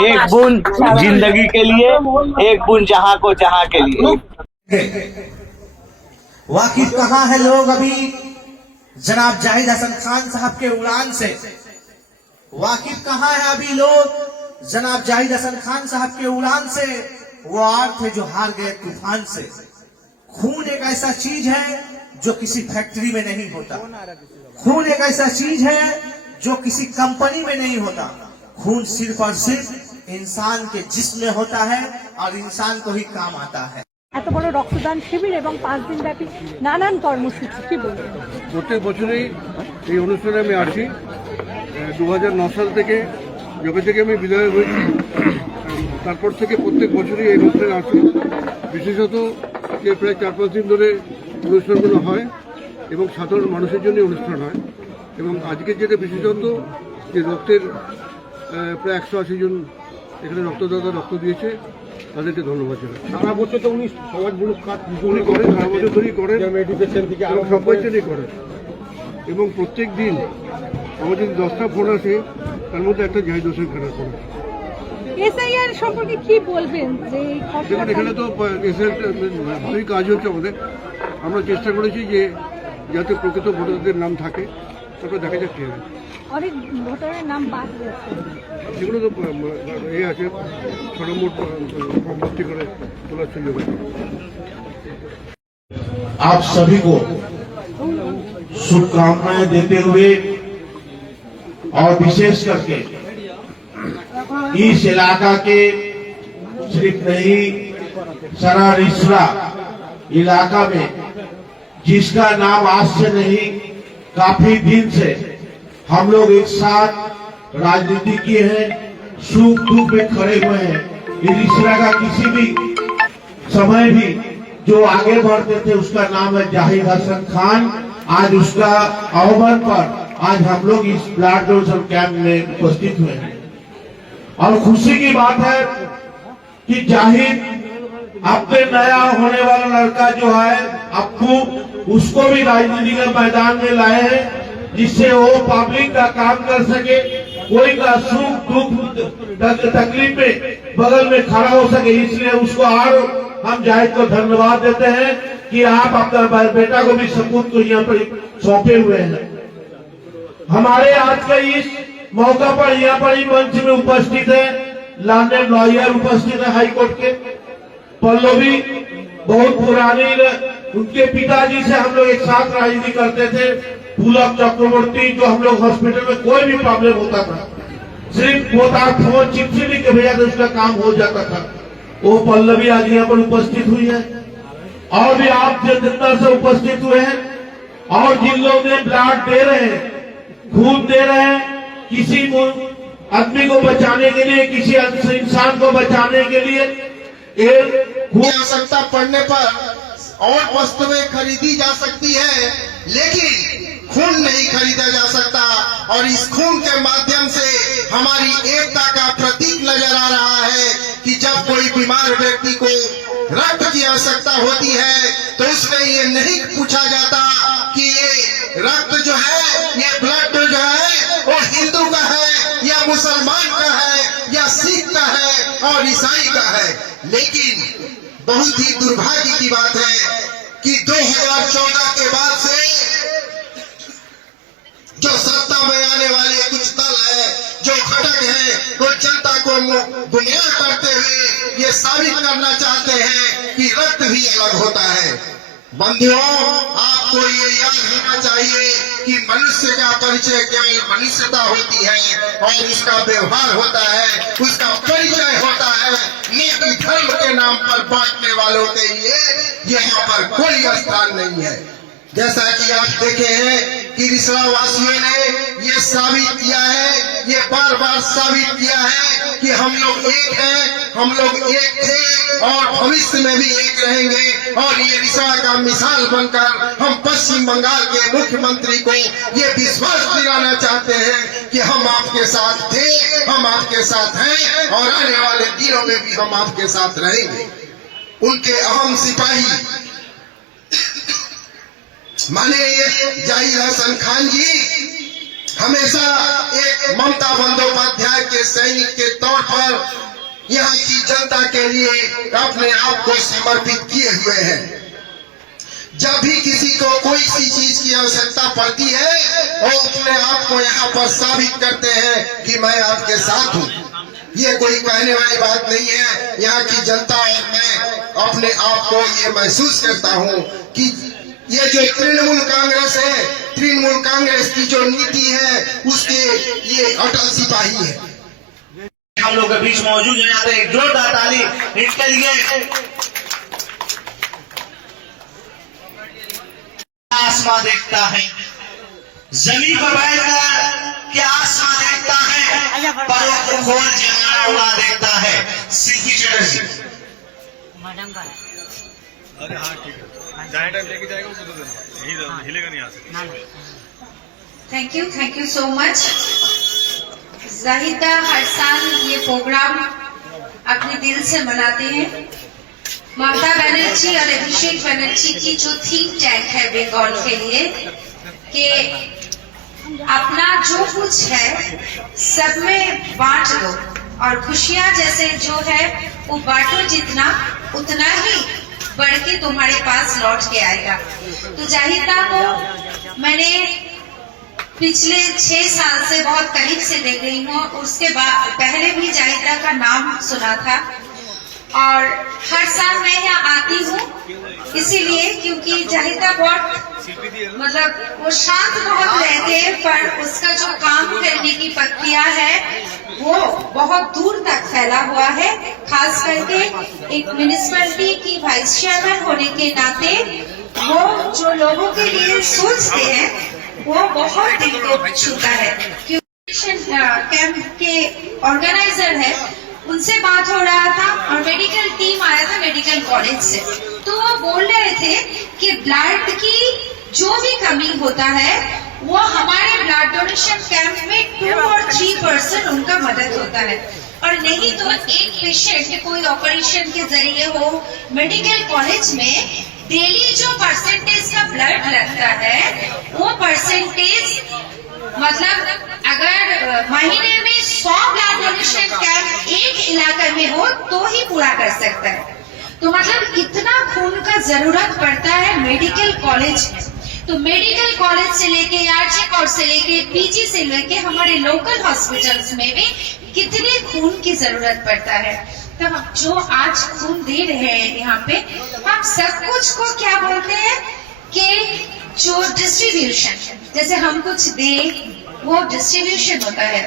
एक बूंद जिंदगी के लिए, एक बूंद जहां को जहां के लिए। वाकिफ कहाँ है लोग अभी जनाब जाहिद हसन खान साहब के उड़ान से? वाकिफ कहाँ है अभी लोग जनाब जाहिद हसन खान साहब के उड़ान से? वो आग थे जो हार गए तूफान से। खून एक ऐसा चीज है जो किसी फैक्ट्री में नहीं होता। खून एक ऐसा चीज है जो किसी कंपनी में नहीं होता। खून सिर्फ और सिर्फ इंसान के जिस्म में होता है और इंसान को ही काम आता है। এত বড় রক্তদান শিবির এবং 5 দিন ব্যাপী নানান কর্মসূচি, কি বলবেন? প্রত্যেক বছরই এই অনুষ্ঠানে আমি আসি। 2009 সাল থেকে, যবে থেকে আমি বিধায়ক হয়েছি তারপর থেকে প্রত্যেক বছরই এই অনুষ্ঠানে আসি। বিশেষত যে প্রায় 4-5 দিন ধরে অনুষ্ঠানগুলো হয় এবং সাধারণ মানুষের জন্য অনুষ্ঠান হয়। এবং আজকে যেটা বিশেষত যে রক্তের প্রায় 180 জন এখানে রক্তদাতা রক্ত দিয়েছে, তাদেরকে ধন্যবাদ জানাই। সারা বছর তো উনি সমাজমূলক কাজ উনি করেন, সারা বছর ধরেই করেন, এডুকেশন থেকে এবং সবাই জন্যই করেন। এবং প্রত্যেক দিন আমার যদি 10টা ফোন আসে তার মধ্যে একটা জাহিদ হোসেন খানের ফোন আসে। এসআইআর সম্পর্কে কি বলবেন? যে এই দেখুন, এখানে তো ভালোই কাজ হচ্ছে আমাদের। আমরা চেষ্টা করেছি যে যাতে প্রকৃত ভোটারদের নাম থাকে, তারপর দেখা যাক কি হয়। অনেক ভোটারের নাম বাদ রয়েছে, যেগুলো তো আছে 6 নম্বর ফর্ম ভর্তি করে তোলার সুযোগ আছে। आप सभी को शुभकामनाएं देते हुए और विशेष करके इस इलाका के सिर्फ नहीं, सारा रिसरा इलाका में जिसका नाम आज से नहीं काफी दिन से हम लोग एक साथ राजनीति किए हैं, सुख दुख में खड़े हुए हैं। इस रिसरा का किसी भी समय भी जो आगे बढ़ते थे उसका नाम है जाहिद हसन खान। आज उसका आह्वान पर आज हम लोग इस ब्लड डोनेशन कैंप में उपस्थित हुए हैं और खुशी की बात है कि जाहिद अपने नया होने वाला लड़का जो है अप्पू, उसको भी राजनीति के मैदान में लाए हैं, जिससे वो पब्लिक का काम कर सके, कोई का सुख दुख तकलीफ में बगल में खड़ा हो सके। इसलिए उसको और हम जाहिद को धन्यवाद देते हैं कि आप अपना बेटा को भी सपूत को यहाँ पर सौंपे हुए हैं। हमारे आज का इस मौका पर यहाँ पर ही मंच में उपस्थित है लर्नेड लॉयर उपस्थित है हाईकोर्ट के। पल्लवी बहुत पुरानी, उनके पिताजी से हम लोग एक साथ राजनीति करते थे। पुलक चक्रवर्ती, जो हम लोग हॉस्पिटल में कोई भी प्रॉब्लम होता था सिर्फ फोन चिट्ठी लिख के भेजा तो उसका काम हो जाता था। वो पल्लवी आज यहाँ पर उपस्थित हुई है और भी आप जितना से उपस्थित हुए हैं और जिन लोग ने ब्लड दे रहे हैं, खून दे रहे हैं, किसी आदमी को बचाने के लिए, किसी इंसान को बचाने के लिए आवश्यकता पड़ने पर और वस्तुएं खरीदी जा सकती है, लेकिन खून नहीं खरीदा जा सकता। और इस खून के माध्यम से हमारी एकता का प्रतीक नजर आ रहा है कि जब कोई बीमार व्यक्ति को रक्त की आवश्यकता होती है तो उसमें ये नहीं पूछा जाता कि ये रक्त जो है, ये ब्लड जो है वो हिंदू का है या मुसलमान का है या सिख का है और ईसाई का है। लेकिन बहुत ही दुर्भाग्य की बात है कि 2014 के बाद से जो सत्ता में आने वाले कुछ दल है, जो घटक है, वो जनता को गुमराह करते हुए ये साबित करना चाहते हैं कि रक्त भी अलग होता है। बंधुओं, आपको ये याद रखना चाहिए कि मनुष्य का परिचय केवल मनुष्यता होती है और उसका व्यवहार होता है, उसका परिचय होता है। नीति धर्म के नाम पर बांटने वालों के लिए यहाँ पर कोई स्थान नहीं है। जैसा कि आप देखे हैं कि रिसड़ा वासियों ने ये साबित किया है, ये बार बार साबित किया है कि हम लोग एक हैं, हम लोग एक थे और भविष्य में भी एक रहेंगे। और ये रिसड़ा का मिसाल बनकर हम पश्चिम बंगाल के मुख्यमंत्री को ये विश्वास दिलाना चाहते हैं कि हम आपके साथ थे, हम आपके साथ हैं और आने वाले दिनों में भी हम आपके साथ रहेंगे। उनके अहम सिपाही माननीय जाहिद हसन खान जी हमेशा एक ममता बंदोपाध्याय के सैनिक के तौर पर यहाँ की जनता के लिए अपने आप को समर्पित किए हुए हैं। जब भी किसी को कोई सी चीज की आवश्यकता पड़ती है वो अपने आप को यहाँ पर साबित करते हैं कि मैं आपके साथ हूँ। ये कोई कहने वाली बात नहीं है। यहाँ की जनता और मैं अपने आप को ये महसूस करता हूँ कि ये जो तृणमूल कांग्रेस है, तृणमूल कांग्रेस की जो नीति है उसके ये अटल सिपाही है। हम लोग के बीच मौजूद है, यहाँ पे एक जोरदार ताली इनके लिए। आसमां देखता है, जमीन पर बैठकर क्या आसमां देखता है, परों को खोल जहां उड़ा देखता है। सिद्धि चटर्जी अरे हाँ ठीक है, जहाँ टाइम लेके जाएगा उसको दे देना, यही हिलेगा नहीं यहाँ से। Thank you so much. Zahida हर साल ये प्रोग्राम अपने दिल से मनाते हैं। ममता बनर्जी और अभिषेक बनर्जी की जो थिंक टैंक है बंगाल के लिए कि अपना जो कुछ है सब में बांट दो और खुशियां जैसे जो है वो बांटो, जितना उतना ही बढ़ के तुम्हारे पास लौट के आएगा। तो जाहिदा को मैंने पिछले 6 साल से बहुत करीब से देख रही हूँ। उसके बाद पहले भी जाहिदा का नाम सुना था और हर साल मैं यहाँ आती हूँ इसीलिए क्योंकि जाहिदा बहुत मतलब वो शांत बहुत रहते हैं, पर उसका जो काम करने की प्रक्रिया है वो बहुत दूर तक फैला हुआ है। खास करके एक म्युनिसिपैलिटी की वाइस चेयरमैन होने के नाते वो जो लोगों के लिए सोचते हैं वो बहुत दिल को छूता है। कैंप के ऑर्गेनाइजर है, उनसे बात हो रहा था और मेडिकल टीम आया था मेडिकल कॉलेज से, तो वो बोल रहे थे कि ब्लड की जो भी कमी होता है वो हमारे ब्लड डोनेशन कैंप में 2 और 3% उनका मदद होता है। और नहीं तो एक पेशेंट कोई ऑपरेशन के जरिए हो मेडिकल कॉलेज में डेली जो परसेंटेज का ब्लड लगता है वो परसेंटेज मतलब अगर महीने में 100 ब्लड डोनेशन कैंप एक इलाके में हो तो ही पूरा कर सकता है। तो मतलब इतना खून का जरूरत पड़ता है मेडिकल कॉलेज में। तो मेडिकल कॉलेज से लेके आरजे कॉलेज से लेके पीजी से लेके हमारे लोकल हॉस्पिटल्स में भी कितने खून की जरूरत पड़ता है। तो हम जो आज खून दे रहे हैं यहाँ पे, हम सब कुछ को क्या बोलते हैं कि जो डिस्ट्रीब्यूशन, जैसे हम कुछ दे वो डिस्ट्रीब्यूशन होता है,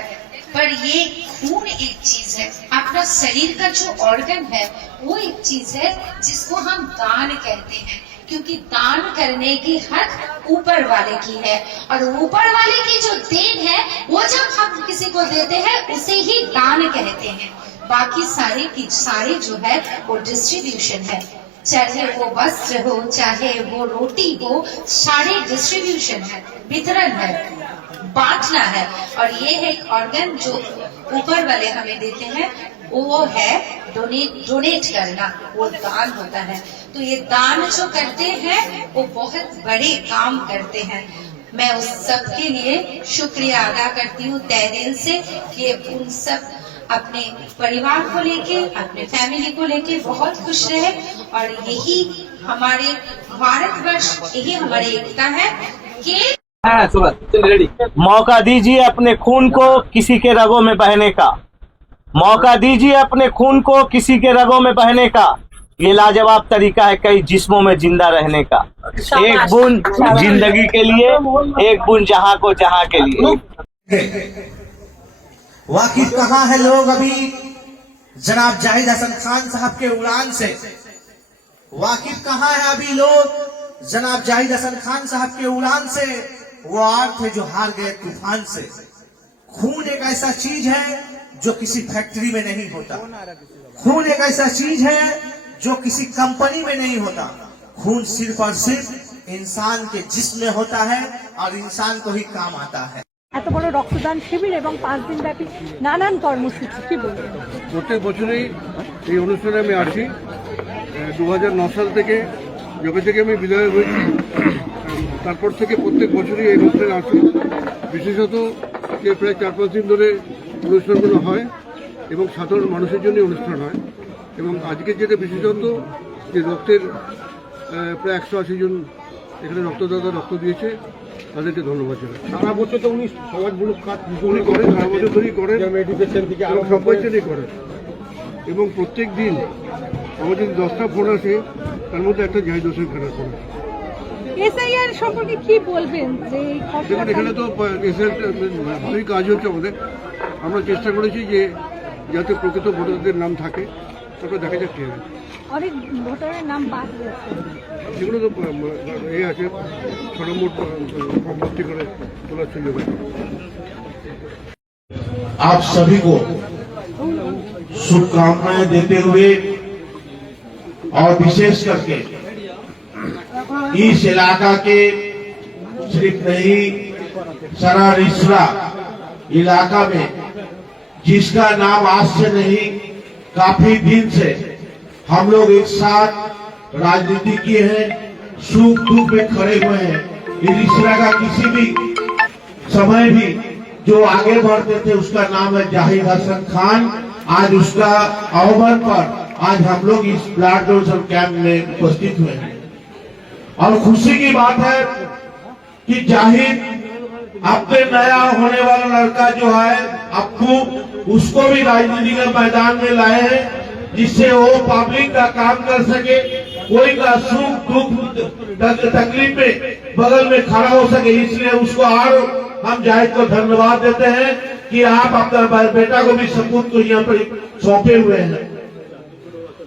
पर ये खून एक चीज है, अपना शरीर का जो ऑर्गन है वो एक चीज है जिसको हम दान कहते हैं, क्योंकि दान करने की हक ऊपर वाले की है और ऊपर वाले की जो देन है वो जब हम किसी को देते हैं उसे ही दान कहते हैं। बाकी सारे जो है वो डिस्ट्रीब्यूशन है, चाहे वो वस्त्र हो चाहे वो रोटी हो, सारे डिस्ट्रीब्यूशन है, वितरण है, बांटना है। और ये है एक ऑर्गन जो ऊपर वाले हमें देते हैं वो है डोनेट करना, वो दान होता है। तो ये दान जो करते हैं वो बहुत बड़े काम करते हैं। मैं उस सब के लिए शुक्रिया अदा करती हूँ तहे दिल से कि उन सब अपने परिवार को लेके अपने फैमिली को लेके बहुत खुश रहे और यही हमारे भारतवर्ष, यही हमारी एकता है कि मौका दीजिए अपने खून को किसी के रगों में बहने का, मौका दीजिए अपने खून को किसी के रगों में बहने का। ये लाजवाब तरीका है कई जिस्मों में जिंदा रहने का। एक बूंद जिंदगी के लिए, एक बूंद जहां को जहां के लिए। वाकिफ कहाँ है लोग अभी जनाब जाहिद हसन खान साहब के उड़ान से? वाकिफ कहाँ है अभी लोग जनाब जाहिद हसन खान साहब के उड़ान से वो आग थे जो हार गए तूफान से। खून एक ऐसा चीज है जो किसी फैक्ट्री में नहीं होता। खून एक ऐसा चीज है जो किसी कंपनी में नहीं होता। खून सिर्फ और सिर्फ इंसान के जिस्म में होता है और इंसान को ही काम आता है। এত বড় রক্তদান শিবির এবং 5 দিন ব্যাপী নানান কর্মসূচি কি বলবেন? প্রত্যেক বছরই এই অনুষ্ঠানে আমি আসি। 2009 সাল থেকে যবে থেকে আমি বিধায়ক হয়েছি তারপর থেকে প্রত্যেক বছরই এই অনুষ্ঠানে আসি। বিশেষত যে প্রায় 4-5 দিন ধরে অনুষ্ঠানগুলো হয় এবং সাধারণ মানুষের জন্য অনুষ্ঠান হয়। এবং আজকে যেটা বিশেষত যে রক্তের প্রায় 180 জন এখানে রক্তদাতা রক্ত দিয়েছে, তাদেরকে ধন্যবাদ জানাই। সারা বছর তো উনি সমাজমূলক কাজ উনি করেন, সারা বছর ধরেই করেন, এডুকেশন থেকে আরো সব পয়সাতেই করেন। এবং প্রত্যেক দিন আমার যদি 10টা ফোন আসে তার মধ্যে একটা জাহিদ হোসেন খানের ফোন আসে। এসআইআর সম্পর্কে কি বলবেন? যে এই দেখুন, এখানে তো ভালোই কাজ হচ্ছে আমাদের। আমরা চেষ্টা করেছি যে যাতে প্রকৃত ভোটারদের নাম থাকে, তারপরে দেখা যাক কি হবে। অনেক ভোটারের নাম বাদ গেছে, যেগুলো তো এই আছে 6 নম্বর ফর্ম ভর্তি করে তোলার সুযোগ আছে। आप सभी को शुभकामनाएं देते हुए और विशेष करके इस इलाका के सिर्फ नहीं सारा रिसरा इलाका में जिसका नाम आज से नहीं काफी दिन से हम लोग एक साथ राजनीति किए हैं, सुख दुख में खड़े हुए हैं। ये रिसरा का किसी भी समय भी जो आगे बढ़ते थे उसका नाम है जाहिद हसन खान। आज उसका आह्वान पर आज हम लोग इस ब्लड डोनेशन कैंप में उपस्थित हुए हैं और खुशी की बात है कि जाहिद अपने नया होने वाला लड़का जो है अप्पू, उसको भी राजनीति के मैदान में लाए हैं जिससे वो पब्लिक का काम कर सके, कोई का सुख दुख तकलीफ में बगल में खड़ा हो सके। इसलिए उसको और हम जाहिद को धन्यवाद देते हैं कि आप अपना बेटा को भी सपूत को यहाँ पर सौंपे हुए हैं।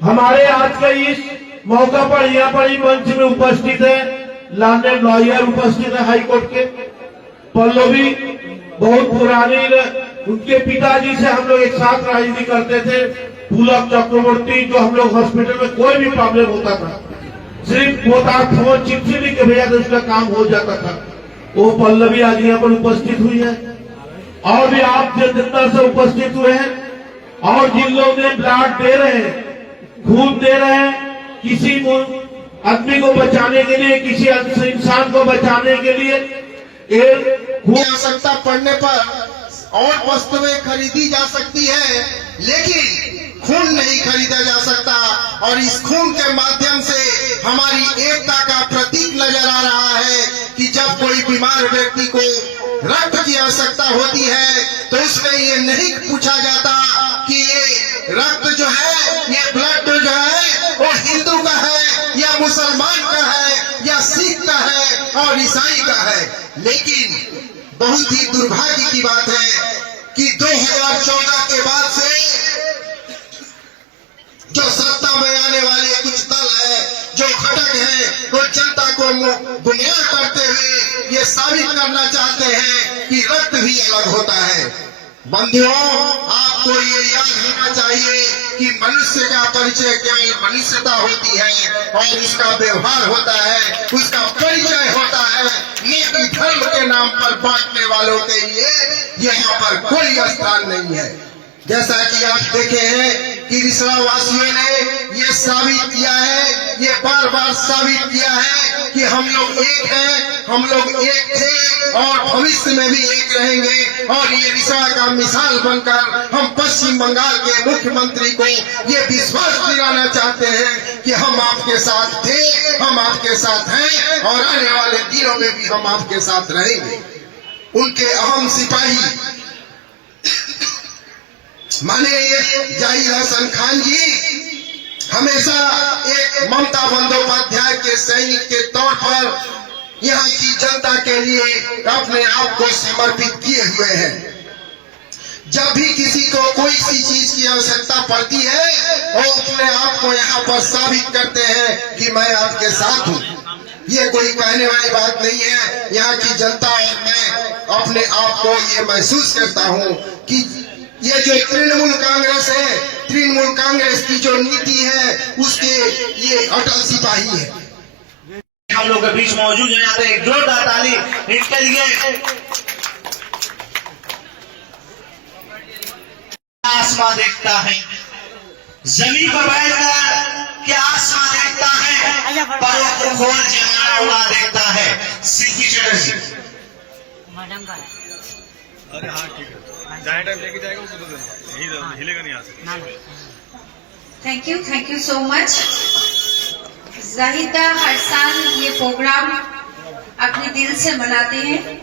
हमारे आज के इस मौका पर यहाँ पर ही मंच में उपस्थित है लर्नेड लॉयर उपस्थित है हाईकोर्ट के। पल्लवी बहुत पुरानी, उनके पिताजी से हम लोग एक साथ राजनीति करते थे। पुलक चक्रवर्ती, जो हम लोग हॉस्पिटल में कोई भी प्रॉब्लम होता था सिर्फ फोन चिट्ठी लिख के भेजा तो उसका काम हो जाता था। वो पल्लवी आज यहाँ पर उपस्थित हुई है और भी आप जितना से उपस्थित हुए हैं और जिन लोग ने ब्लड दे रहे हैं, खून दे रहे हैं किसी आदमी को बचाने के लिए, किसी इंसान को बचाने के लिए। आवश्यकता पड़ने पर और वस्तुएं खरीदी जा सकती है, लेकिन खून नहीं खरीदा जा सकता। और इस खून के माध्यम से हमारी एकता का प्रतीक नजर आ रहा है कि जब कोई बीमार व्यक्ति को रक्त की आवश्यकता होती है तो उसमें ये नहीं पूछा जाता कि ये रक्त जो है, ये ब्लड जो है वो हिंदू का है या मुसलमान का है या सिख का है और ईसाई का है। लेकिन बहुत ही दुर्भाग्य की बात है कि 2014 के बाद से जो सत्ता में आने वाले कुछ दल है, जो घटक है, वो जनता को गुमराह करते हुए ये साबित करना चाहते हैं कि रक्त भी अलग होता है। बंधुओं, आपको ये याद रखना चाहिए कि मनुष्य का परिचय केवल मनुष्यता होती है और उसका व्यवहार होता है, उसका परिचय होता है। नीति धर्म के नाम पर बांटने वालों के लिए यहाँ पर कोई स्थान नहीं है। जैसा कि आप देखे हैं कि रिसरा वासियों ने ये साबित किया है, ये बार बार साबित किया है कि हम लोग एक हैं, हम लोग एक थे और भविष्य में भी एक रहेंगे। और ये रिसरा का मिसाल बनकर हम पश्चिम बंगाल के मुख्यमंत्री को ये विश्वास दिलाना चाहते हैं कि हम आपके साथ थे, हम आपके साथ हैं और आने वाले दिनों में भी हम आपके साथ रहेंगे। उनके अहम सिपाही माने जाहिद हसन खान जी हमेशा एक ममता बंदोपाध्याय के सैनिक के तौर पर यहाँ की जनता के लिए अपने आप को समर्पित किए हुए हैं। जब भी किसी को कोई सी चीज की आवश्यकता पड़ती है वो अपने आप को यहाँ पर साबित करते हैं कि मैं आपके साथ हूँ। ये कोई कहने वाली बात नहीं है। यहाँ की जनता और मैं अपने आप को ये महसूस करता हूँ कि ये जो तृणमूल कांग्रेस है, तृणमूल कांग्रेस की जो नीति है उसके ये अटल सिपाही है। हम लोग के बीच मौजूद हैं, यहाँ पे एक जोरदार ताली इनके लिए। आसमां देखता है, जमीन पर बैठकर क्या आसमां देखता है, परों को खोल जमाना हुआ देखता है। सीपी चटर्जी। अरे हाँ ठीक है, जहाँ टाइम लेके जाएगा उसको दे देना, यही हिलेगा नहीं यहाँ से। Thank you so much. Zahida हर साल ये प्रोग्राम अपने दिल से मनाते हैं।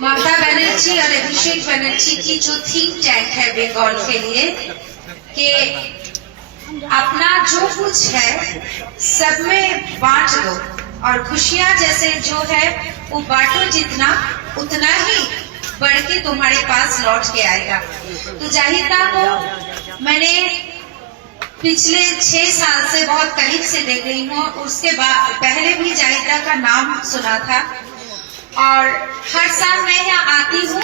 ममता बनर्जी और अभिषेक बनर्जी की जो थिंक टैंक है बंगाल के लिए कि अपना जो कुछ है सब में बांट दो और खुशियां जैसे जो है वो बांटो, जितना उतना ही बढ़ के तुम्हारे पास लौट के आएगा। तो जाहिदा को मैंने पिछले 6 साल से बहुत करीब से देख रही हूँ। उसके बाद पहले भी जाहिदा का नाम सुना था और हर साल मैं यहाँ आती हूँ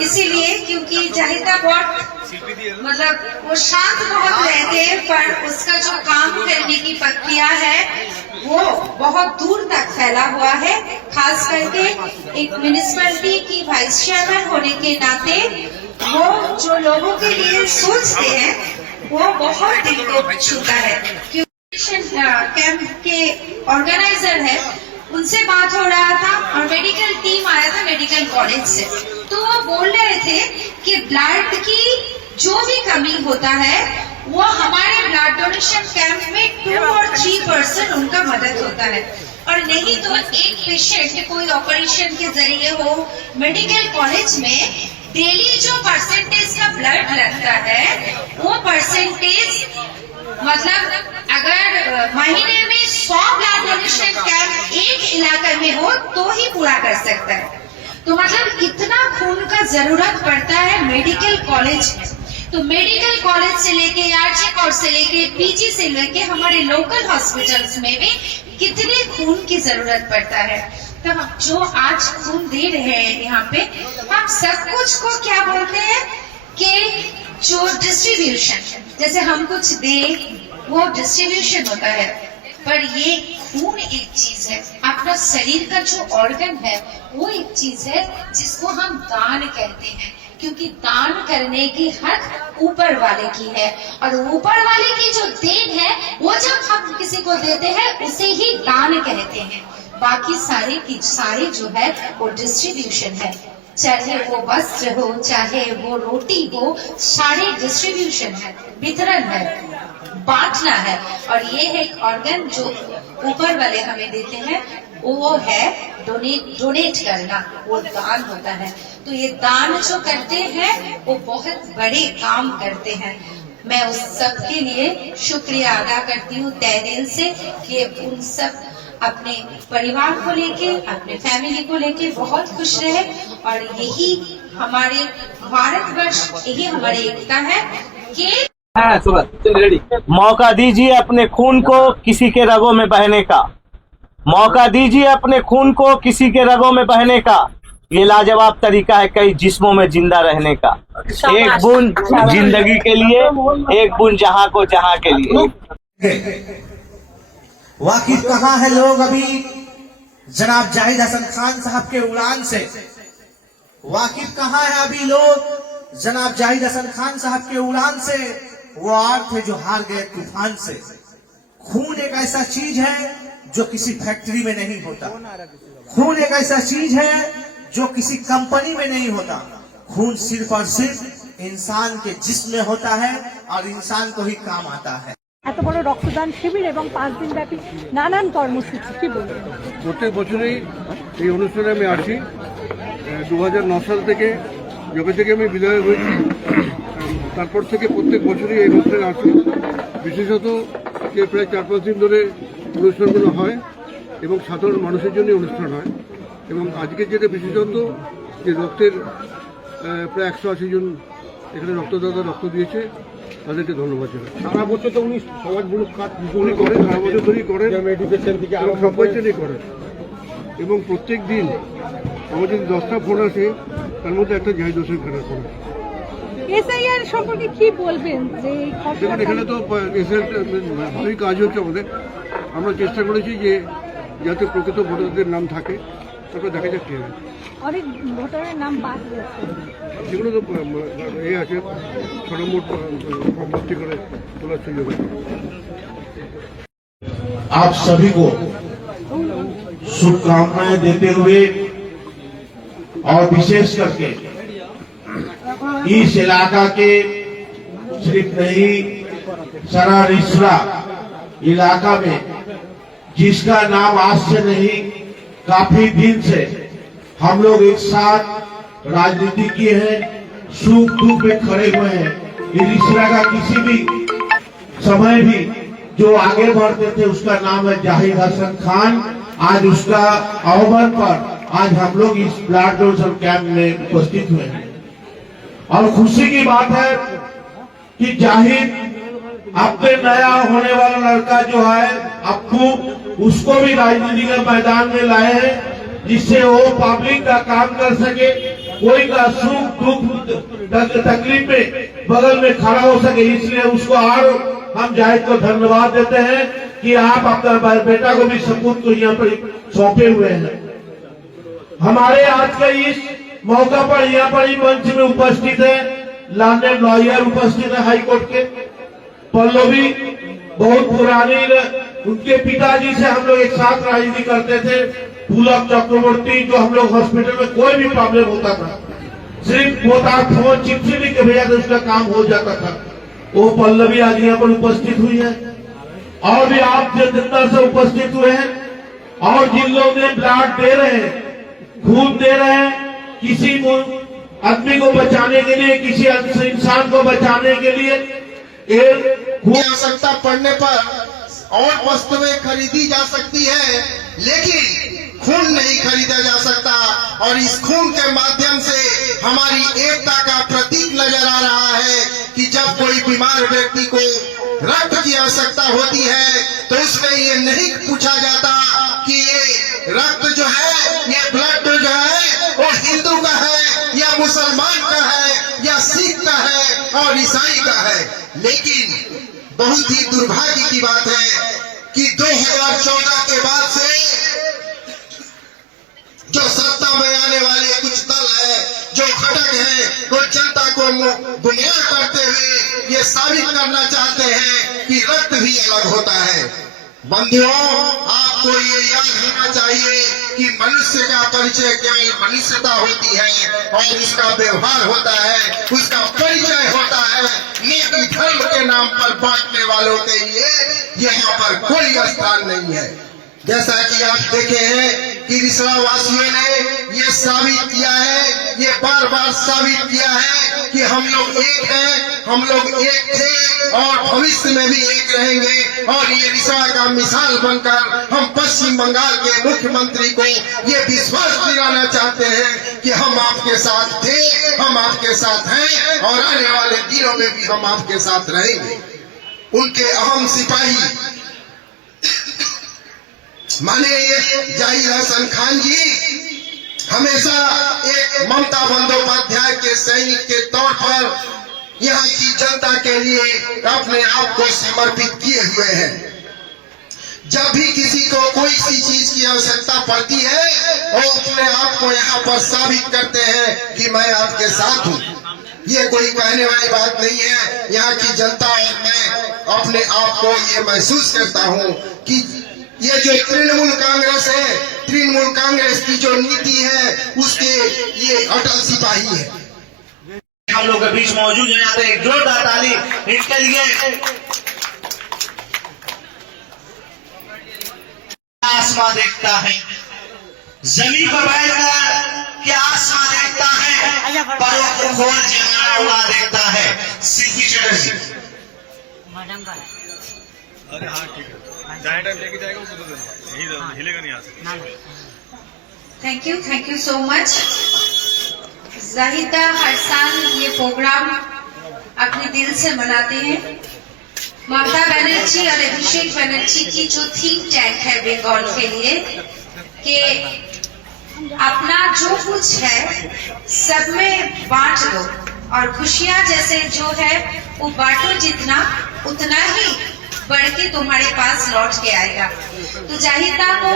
इसीलिए क्योंकि जाहिदा बहुत मतलब वो शांत बहुत रहते हैं, पर उसका जो काम करने की प्रक्रिया है वो बहुत दूर तक फैला हुआ है। खास करके एक म्युनिसिपैलिटी की वाइस चेयरमैन होने के नाते वो जो लोगों के लिए सोचते हैं वो बहुत दिल को छूता है। कैंप के ऑर्गेनाइजर है, उनसे बात हो रहा था और मेडिकल टीम आया था मेडिकल कॉलेज से, तो वो बोल रहे थे कि ब्लड की जो भी कमी होता है वो हमारे ब्लड डोनेशन कैंप में 2 और 3% उनका मदद होता है। और नहीं तो एक पेशेंट कोई ऑपरेशन के जरिए हो मेडिकल कॉलेज में डेली जो परसेंटेज का ब्लड लगता है वो परसेंटेज मतलब अगर महीने में 100 ब्लड डोनेशन कैंप एक इलाके में हो तो ही पूरा कर सकता है। तो मतलब इतना खून का जरूरत पड़ता है मेडिकल कॉलेज में। तो मेडिकल कॉलेज से लेके आरजी कॉलेज से लेके पीजी से लेके हमारे लोकल हॉस्पिटल्स में भी कितने खून की जरूरत पड़ता है। तो हम जो आज खून दे रहे हैं यहाँ पे, हम सब कुछ को क्या बोलते हैं कि जो डिस्ट्रीब्यूशन, जैसे हम कुछ दे वो डिस्ट्रीब्यूशन होता है, पर ये खून एक चीज है, अपना शरीर का जो ऑर्गन है वो एक चीज है जिसको हम दान कहते हैं, क्योंकि दान करने की हक ऊपर वाले की है और ऊपर वाले की जो देन है वो जब हम किसी को देते हैं उसे ही दान कहते हैं। बाकी सारे की सारे जो है वो डिस्ट्रीब्यूशन है, चाहे वो वस्त्र हो चाहे वो रोटी हो, सारे डिस्ट्रीब्यूशन है, वितरण है, बांटना है। और ये एक ऑर्गन जो ऊपर वाले हमें देते हैं वो है डोनेट करना, वो दान होता है। तो ये दान जो करते हैं वो बहुत बड़े काम करते हैं। मैं उस सब के लिए शुक्रिया अदा करती हूँ तहे दिल से कि उन सब अपने परिवार को लेके अपने फैमिली को लेके बहुत खुश रहे और यही हमारे भारतवर्ष, यही हमारी एकता है कि मौका दीजिए अपने खून को किसी के रगों में बहने का, मौका दीजिए अपने खून को किसी के रगों में बहने का। ये लाजवाब तरीका है कई जिस्मों में जिंदा रहने का। एक बूंद जिंदगी के लिए, एक बूंद जहां को जहां के लिए। वाकिफ कहाँ है लोग अभी जनाब जाहिद हसन खान साहब के उड़ान से? वाकिफ कहाँ है अभी लोग जनाब जाहिद हसन खान साहब के उड़ान से? वो आग थे जो हार गए तूफान से। खून एक ऐसा चीज है जो किसी फैक्ट्री में नहीं होता। खून एक ऐसा चीज है जो किसी कंपनी में नहीं होता। खून सिर्फ और सिर्फ इंसान के जिस्म में होता है और इंसान को ही काम आता है। এত বড় রক্তদান শিবির এবং 5 দিন ব্যাপী নানান কর্মসূচি, কি বলবেন? প্রত্যেক বছরই এই অনুষ্ঠানে আমি আসি। 2009 সাল থেকে যবে থেকে আমি বিধায়ক হয়েছি তারপর থেকে প্রত্যেক বছরই এই অনুষ্ঠানে আসি। বিশেষত যে প্রায় 4-5 দিন ধরে অনুষ্ঠানগুলো হয় এবং সাধারণ মানুষের জন্য অনুষ্ঠান হয়। এবং আজকে যেটা বিশেষত যে রক্তের প্রায় 180 জন এখানে রক্তদাতা রক্ত দিয়েছে তাদেরকে ধন্যবাদ জানাই। সারা বছর তো উনি সমাজমূলক কাজ উনি করেন, সারা বছর ধরেই করেন, মেডিটেশন থেকে এবং আরম্ভ সব করে বছরই করেন। এবং প্রত্যেক দিন আমার যদি 10টা ফোন আসে তার মধ্যে একটা জাহিদ হোসেন খানের ফোন আসে। এসআইআর সম্পর্কে কি বলবেন যে এই দেখুন, খসড়া এখানে তো ভালোই কাজ হচ্ছে আমাদের। আমরা চেষ্টা করেছি যে যাতে প্রকৃত ভোটারদের নাম থাকে, তারপর দেখা যাক কী হয়। অনেক ভোটারের নাম বাদ গেছে। সেগুলো তো আছে 6 নম্বর ভর্তি করে তোলার সুযোগ আছে। आप सभी को शुभकामनाएं देते हुए और विशेष करके इस इलाका के सिर्फ नहीं सारा रिसरा इलाका में जिसका नाम आज से नहीं काफी दिन से हम लोग एक साथ राजनीति किए हैं, सुख दुख में खड़े हुए हैं। ये रिसरा का किसी भी समय भी जो आगे बढ़ते थे उसका नाम है जाहिद हसन खान। आज उसका आह्वान पर आज हम लोग इस ब्लड डोनेशन कैंप में उपस्थित हुए हैं और खुशी की बात है कि जाहिद अपने नया होने वाला लड़का जो है अप्पू, उसको भी राजनीति के मैदान में लाए हैं, जिससे वो पब्लिक का काम कर सके, कोई का सुख दुख तकलीफ में बगल में खड़ा हो सके। इसलिए उसको और हम जाहिद को धन्यवाद देते हैं कि आप अपना बेटा को भी सपूत को यहाँ पर सौंपे हुए हैं। हमारे आज के इस मौका पर यहाँ पर ही मंच में उपस्थित है लर्नेड लॉयर उपस्थित है हाई कोर्ट के, पल्लवी बहुत पुरानी, उनके पिताजी से हम लोग एक साथ राजनीति करते थे, पुलक चक्रवर्ती, जो हम लोग हॉस्पिटल में कोई भी प्रॉब्लम होता था सिर्फ फोन चिट्ठी लिख के भेजा था, उसका काम हो जाता था। वो पल्लवी आज यहाँ पर उपस्थित हुई है और भी आप जतेंद्र से उपस्थित हुए हैं और जिन लोग ने ब्लड दे रहे हैं, खून दे रहे हैं, किसी आदमी को बचाने के लिए, किसी इंसान को बचाने के लिए आवश्यकता पड़ने पर और वस्तुएं खरीदी जा सकती है, लेकिन खून नहीं खरीदा जा सकता। और इस खून के माध्यम से हमारी एकता का प्रतीक नजर आ रहा है कि जब कोई बीमार व्यक्ति को रक्त की आवश्यकता होती है तो उसमें ये नहीं पूछा जाता कि ये रक्त जो है, ये ब्लड जो है वो हिंदू का है या मुसलमान का है या सिख का है और ईसाई का है। लेकिन बहुत ही दुर्भाग्य की बात है कि 2014 के बाद से जो सत्ता में आने वाले कुछ दल है, जो घटक है, वो जनता को गुमराह करते हुए ये साबित करना चाहते हैं कि रक्त भी अलग होता है। बंधुओं, आपको ये याद होना चाहिए कि मनुष्य का परिचय केवल मनुष्यता होती है और उसका व्यवहार होता है, उसका परिचय होता है। नीति धर्म के नाम पर बांटने वालों के लिए यहाँ पर कोई स्थान नहीं है। जैसा कि आप देखे हैं कि रिसरा वासियों ने ये साबित किया है, ये बार बार साबित किया है कि हम लोग एक हैं, हम लोग एक थे और भविष्य में भी एक रहेंगे। और ये रिसरा का मिसाल बनकर हम पश्चिम बंगाल के मुख्यमंत्री को ये विश्वास दिलाना चाहते हैं कि हम आपके साथ थे, हम आपके साथ हैं और आने वाले दिनों में भी हम आपके साथ रहेंगे। उनके अहम सिपाही माननीय जाहिद हसन खान जी हमेशा एक ममता बंदोपाध्याय के सैनिक के तौर पर यहाँ की जनता के लिए अपने आप को समर्पित किए हुए हैं। जब भी किसी को कोई सी चीज की आवश्यकता पड़ती है वो अपने आप को यहाँ पर साबित करते हैं कि मैं आपके साथ हूँ। ये कोई कहने वाली बात नहीं है। यहाँ की जनता और मैं अपने आप को ये महसूस करता हूँ कि ये जो तृणमूल कांग्रेस है, तृणमूल कांग्रेस की जो नीति है उसके ये अटल सिपाही है। हम लोग के बीच मौजूद हैं, यहाँ पे एक जोरदार ताली इनके लिए। आसमां देखता है, जमीन पर बैठकर क्या आसमां देखता है, परों को खोल जहां उड़ा देखता है। सीपी चटर्जी अरे हाँ ठीक है, जहाँ टाइम लेके जाएगा उसको दे देना, यही हिलेगा नहीं यहाँ से। Thank you so much. Zahida हर साल ये प्रोग्राम अपने दिल से मनाते हैं। ममता बनर्जी और अभिषेक बनर्जी की जो थिंक टैंक है बंगाल के लिए कि अपना जो कुछ है सब में बांट दो और खुशियां जैसे जो है वो बांटो, जितना उतना ही बढ़ के तुम्हारे पास लौट के आएगा। तो जाहिदा को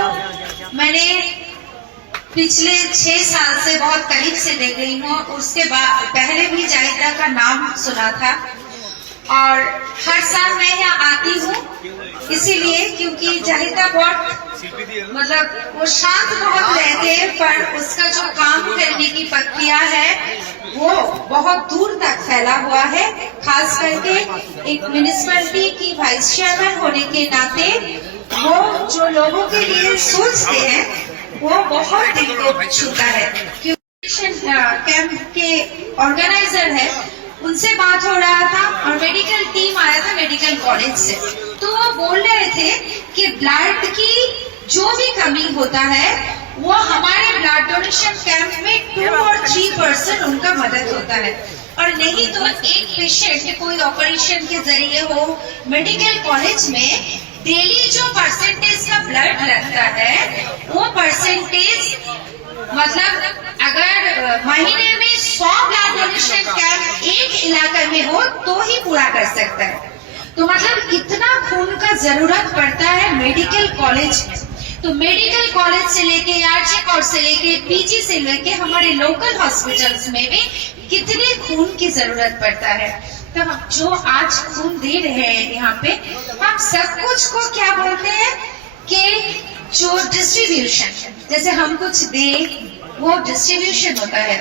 मैंने पिछले 6 साल से बहुत करीब से देख रही हूँ। उसके बाद पहले भी जाहिदा का नाम सुना था और हर साल मैं यहाँ आती हूँ इसीलिए क्योंकि जाहिदा बहुत मतलब वो शांत बहुत रहते हैं, पर उसका जो काम करने की प्रक्रिया है वो बहुत दूर तक फैला हुआ है। खास करके एक म्युनिसिपैलिटी की वाइस चेयरमैन होने के नाते वो जो लोगों के लिए सोचते हैं वो बहुत दिल को छूता है। कैंप के ऑर्गेनाइजर है, उनसे बात हो रहा था और मेडिकल टीम आया था मेडिकल कॉलेज से, तो वो बोल रहे थे कि ब्लड की जो भी कमी होता है वो हमारे ब्लड डोनेशन कैंप में 2 और 3% उनका मदद होता है। और नहीं तो एक पेशेंट कोई ऑपरेशन के जरिए हो मेडिकल कॉलेज में डेली जो परसेंटेज का ब्लड लगता है वो परसेंटेज मतलब अगर महीने में 100 ब्लड डोनेशन कैंप एक इलाके में हो तो ही पूरा कर सकता है। तो मतलब इतना खून का जरूरत पड़ता है मेडिकल कॉलेज में। तो मेडिकल कॉलेज से लेके आरजी कोर्ट से लेके पीजी से लेके हमारे लोकल हॉस्पिटल्स में भी कितने खून की जरूरत पड़ता है। तो हम जो आज खून दे रहे हैं यहाँ पे, हम सब कुछ को क्या बोलते हैं कि जो डिस्ट्रीब्यूशन, जैसे हम कुछ दे वो डिस्ट्रीब्यूशन होता है,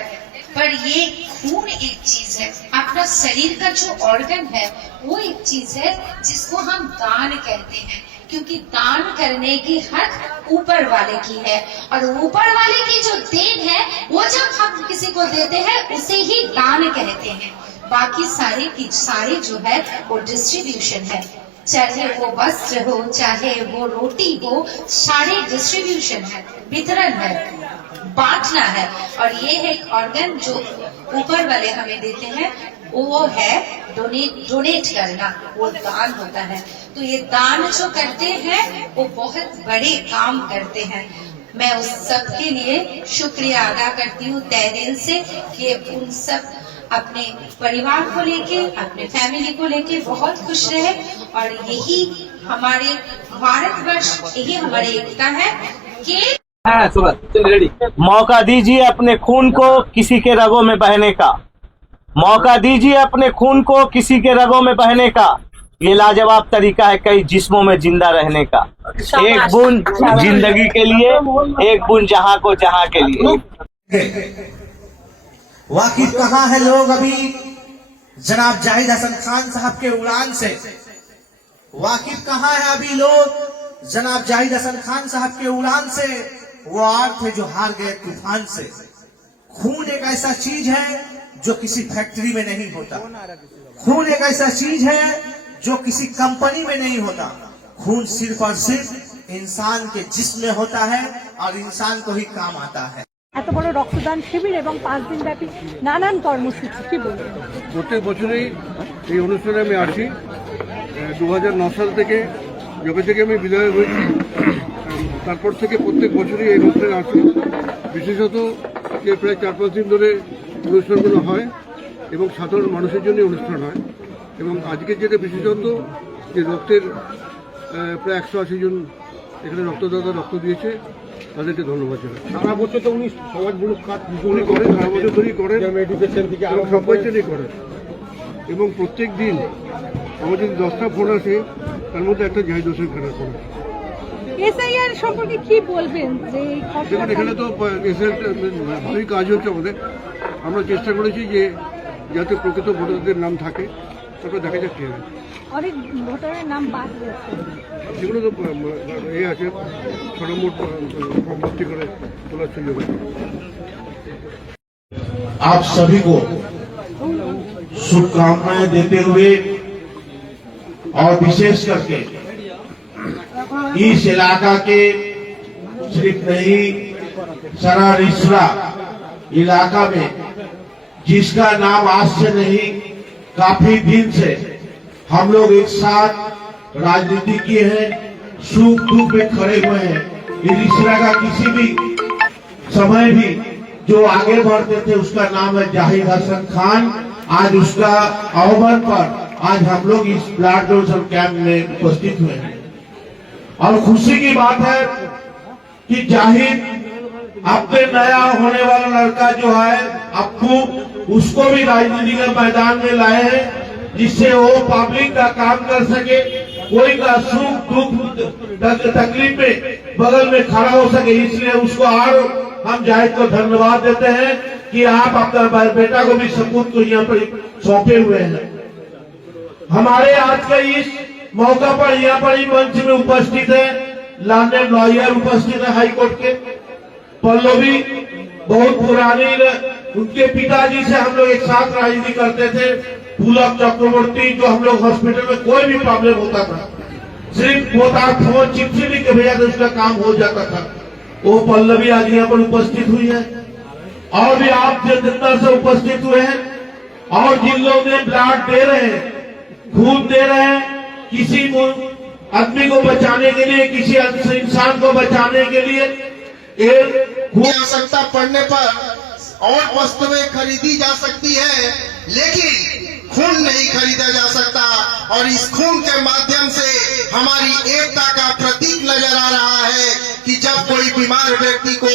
पर ये खून एक चीज है, अपना शरीर का जो ऑर्गन है वो एक चीज है जिसको हम दान कहते हैं, क्योंकि दान करने की हक ऊपर वाले की है और ऊपर वाले की जो देन है वो जब हम किसी को देते हैं उसे ही दान कहते हैं। बाकी सारे की सारे जो है वो डिस्ट्रीब्यूशन है, चाहे वो वस्त्र हो चाहे वो रोटी हो, सारे डिस्ट्रीब्यूशन है, वितरण है, बांटना है। और ये है एक ऑर्गन जो ऊपर वाले हमें देते हैं वो है डोनेट करना, वो दान होता है। तो ये दान जो करते हैं वो बहुत बड़े काम करते हैं। मैं उस सब के लिए शुक्रिया अदा करती हूँ तहे दिल से कि उन सब अपने परिवार को लेके अपने फैमिली को लेके बहुत खुश रहे और यही हमारे भारतवर्ष, यही हमारी एकता है कि मौका दीजिए अपने खून को किसी के रगों में बहने का, मौका दीजिए अपने खून को किसी के रगों में बहने का। ये लाजवाब तरीका है कई जिस्मों में जिंदा रहने का। एक बूंद जिंदगी के लिए, एक बूंद जहां को जहां के लिए। वाकिफ कहाँ है लोग अभी जनाब जाहिद हसन खान साहब के उड़ान से? वाकिफ कहाँ है अभी लोग जनाब जाहिद हसन खान साहब के उड़ान से? वो आग थे जो हार गए तूफान से। खून एक ऐसा चीज है जो किसी फैक्ट्री में नहीं होता, खून एक ऐसा चीज है जो किसी कंपनी में नहीं होता। खून सिर्फ और सिर्फ इंसान के जिस्म में होता है और इंसान को ही काम आता है। এত বড় রক্তদান শিবির এবং 5 দিন ব্যাপী নানান কর্মসূচি কি বলবেন? প্রত্যেক বছরই এই অনুষ্ঠানে আমি আসি। 2009 সাল থেকে যবে থেকে আমি বিদায় হয়েছি তারপর থেকে প্রত্যেক বছরই এই অনুষ্ঠানে আসি। বিশেষত যে প্রায় 4-5 দিন ধরে অনুষ্ঠানগুলো হয় এবং সাধারণ মানুষের জন্য অনুষ্ঠান হয়। এবং আজকে যেটা বিশেষত যে রক্তের প্রায় 180 জন এখানে রক্তদাতা রক্ত দিয়েছে, তাদেরকে ধন্যবাদ জানাই। সারা বছর তো উনি সমাজমূলক কাজ উনি করেন, সারা বছর ধরেই করেন, এডুকেশন থেকে এবং সব বছরই করেন। এবং প্রত্যেক দিন আমার যদি 10টা ফোন আসে তার মধ্যে একটা জাহিদ হোসেন খানের ফোন আসে। এসআইআর সম্পর্কে কি বলবেন? যে দেখুন এখানে তো ভালোই কাজ হচ্ছে আমাদের। আমরা চেষ্টা করেছি যে যাতে প্রকৃত ভোটারদের নাম থাকে, তারপর দেখা যাক কি হয়। অনেক ভোটারের নাম বাদ রয়েছে, যেগুলো তো আছে 6 নম্বর ফর্ম ভর্তি করে তোলার সুযোগ আছে। आप सभी को शुभकामनाएं देते हुए और विशेष करके इस इलाका के सिर्फ नहीं सारा रिसरा इलाका में जिसका नाम आज से नहीं काफी दिन से हम लोग एक साथ राजनीति किए हैं, सुख दुख में खड़े हुए हैं। इस तरह का किसी भी समय भी जो आगे बढ़ते थे उसका नाम है जाहिद हसन खान। आज उसका आह्वान पर आज हम लोग इस ब्लड डोनेशन कैंप में उपस्थित हुए हैं और खुशी की बात है कि जाहिद अपने नया होने वाला लड़का जो है अप्पू, उसको भी राजनीति के मैदान में लाए हैं, जिससे वो पब्लिक का काम कर सके, कोई का सुख दुख तकलीफ में बगल में खड़ा हो सके। इसलिए उसको और हम जाहिद को धन्यवाद देते हैं कि आप अपना बेटा को भी सपूत को यहाँ पर सौंपे हुए हैं। हमारे आज के इस मौका पर यहाँ पर ही मंच में उपस्थित है लर्नेड लॉयर उपस्थित है हाईकोर्ट के, पल्लवी बहुत पुरानी, उनके पिताजी से हम लोग एक साथ राजनीति करते थे, पुलक चक्रवर्ती, जो हम लोग हॉस्पिटल में कोई भी प्रॉब्लम होता था सिर्फ फोन चिट्ठी लिख के भेजा तो उसका काम हो जाता था। वो पल्लवी आज यहाँ पर उपस्थित हुई है और भी आप जितना से उपस्थित हुए हैं और जिन लोग ने ब्लड दे रहे हैं, खून दे रहे हैं, किसी आदमी को बचाने के लिए, किसी इंसान को बचाने के लिए आवश्यकता पड़ने पर और वस्तुएं खरीदी जा सकती है, लेकिन खून नहीं खरीदा जा सकता। और इस खून के माध्यम से हमारी एकता का प्रतीक नजर आ रहा है कि जब कोई बीमार व्यक्ति को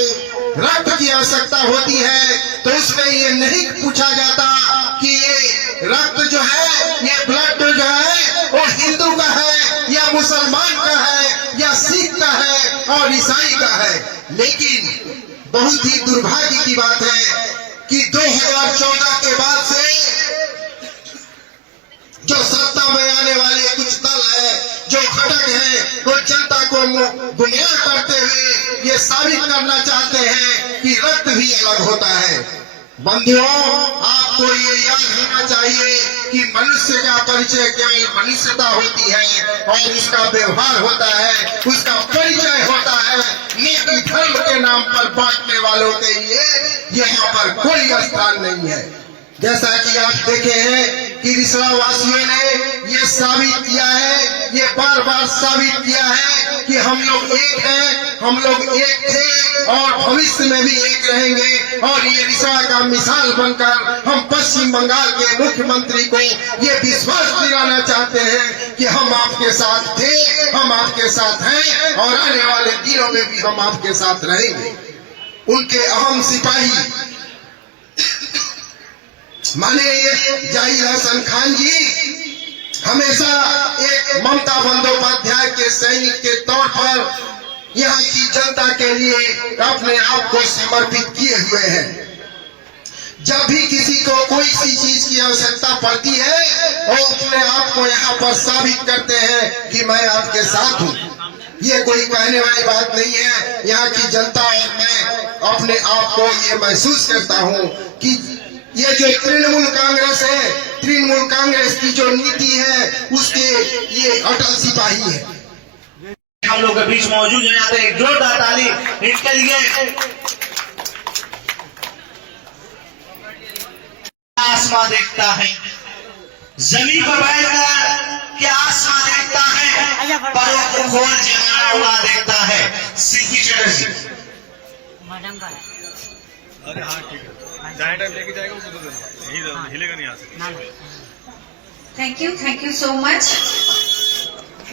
रक्त की आवश्यकता होती है तो उसमें ये नहीं पूछा जाता कि ये रक्त जो है, ये ब्लड जो है वो हिंदू का है या मुसलमान का है या सिख का है और ईसाई का है। लेकिन बहुत ही दुर्भाग्य की बात है कि 2014 के बाद से जो सत्ता में आने वाले कुछ दल है, जो घटक है, वो जनता को गुमराह करते हुए ये साबित करना चाहते हैं कि रक्त भी अलग होता है। बंधुओं, आपको ये याद रखना चाहिए कि मनुष्य का परिचय केवल मनुष्यता होती है और उसका व्यवहार होता है, उसका परिचय होता है नीति धर्म के नाम पर बांटने वालों के लिए यहाँ पर कोई स्थान नहीं है। जैसा कि आप देखे हैं कि रिसड़ा वासियों ने ये साबित किया है, ये बार बार साबित किया है कि हम लोग एक हैं, हम लोग एक थे और भविष्य में भी एक रहेंगे। और ये रिसड़ा का मिसाल बनकर हम पश्चिम बंगाल के मुख्यमंत्री को ये विश्वास दिलाना चाहते हैं कि हम आपके साथ थे, हम आपके साथ हैं और आने वाले दिनों में भी हम आपके साथ रहेंगे। उनके अहम सिपाही माने जाहिद हसन खान जी हमेशा एक ममता बंदोपाध्याय के सैनिक के तौर पर यहाँ की जनता के लिए अपने आप को समर्पित किए हुए हैं। जब भी किसी को कोई सी चीज की आवश्यकता पड़ती है वो अपने आप को यहाँ पर साबित करते हैं कि मैं आपके साथ हूँ। ये कोई कहने वाली बात नहीं है। यहाँ की जनता और मैं अपने आप को ये महसूस करता हूँ कि ये जो तृणमूल कांग्रेस है, तृणमूल कांग्रेस की जो नीति है उसके ये अटल सिपाही है। हम लोग के बीच मौजूद हो जाते हैं, जोरदार ताली इनके लिए। आसमां देखता है, जमीन पर बैठकर क्या आसमां देखता है, परों को खोल जमाना हुआ देखता है। सिद्धि चटर्जी अरे हाँ ठीक है, जहाँ टाइम लेके जाएगा उसको दे देना, यही हिलेगा नहीं यहाँ से। Thank you so much.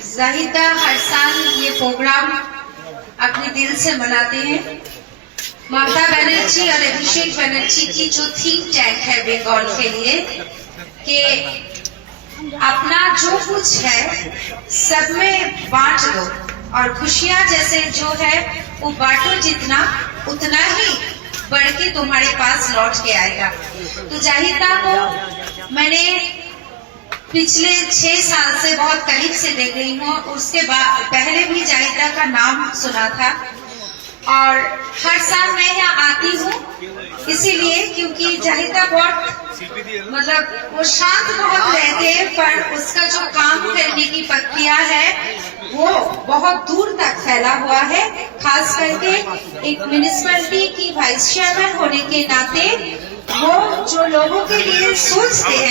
Zahida हर साल ये प्रोग्राम अपने दिल से मनाते हैं। ममता बनर्जी और अभिषेक बनर्जी की जो थिंक टैंक है बंगाल के लिए कि अपना जो कुछ है सब में बांट दो और खुशियां जैसे जो है वो बांटो, जितना उतना ही बढ़ के तुम्हारे पास लौट के आएगा। तो जाहिदा को मैंने पिछले 6 साल से बहुत करीब से देख रही हूँ। उसके बाद पहले भी जाहिदा का नाम सुना था और हर साल मैं यहाँ आती हूँ इसीलिए क्योंकि जाहिदा बहुत मतलब वो शांत बहुत रहते हैं, पर उसका जो काम करने की प्रक्रिया है वो बहुत दूर तक फैला हुआ है। खास करके एक म्युनिसिपैलिटी की वाइस चेयरमैन होने के नाते वो जो लोगों के लिए सोचते हैं